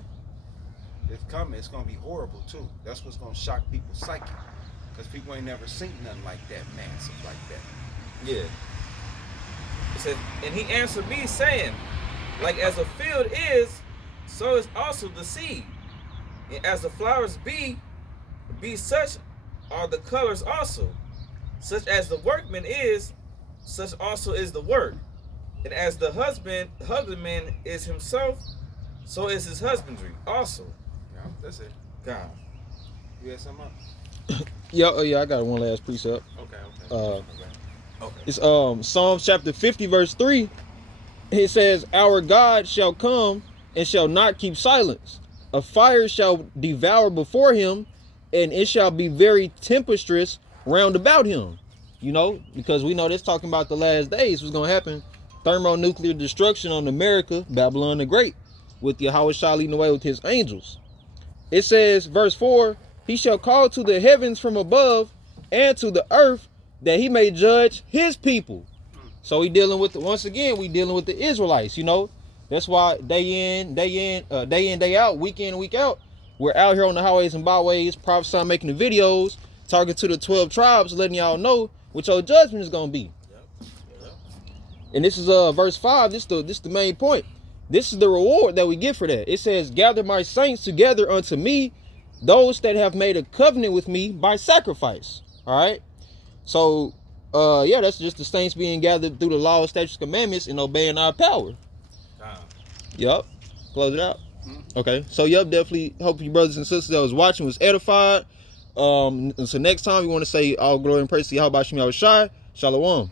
It's coming. It's gonna be horrible too. That's what's gonna shock people's psyche. Because people ain't never seen nothing like that, massive like that. Yeah. It says, and he answered me, saying, like as a field is, so is also the seed. And as the flowers be such are the colors also. Such as the workman is, such also is the work. And as the husbandman is himself, so is his husbandry also. No, that's it. God. You had something up? Yeah, I got one last precept. Okay. It's Psalms chapter 50 verse 3. It says, "Our God shall come and shall not keep silence. A fire shall devour before him, and it shall be very tempestuous round about him." You know, because we know that's talking about the last days. What's gonna happen? Thermonuclear destruction on America, Babylon the Great, with Yahweh Shah leading away with his angels. It says, verse 4, "He shall call to the heavens from above and to the earth, that he may judge his people." So we dealing with once again, we dealing with the Israelites. You know, that's why day in, day out, week in, week out, we're out here on the highways and byways, prophesying, making the videos, talking to the 12 tribes, letting y'all know what your judgment is gonna be. Yep. And this is verse 5. This the main point. This is the reward that we get for that. It says, "Gather my saints together unto me, those that have made a covenant with me by sacrifice." All right. So, yeah, that's just the saints being gathered through the law, statutes, commandments, and obeying our power. Yup. Close it out. Okay. So, yup, definitely hope you brothers and sisters that was watching was edified. So next time you want to say all glory and praise to Yahweh Shem Yahushai. Shalom.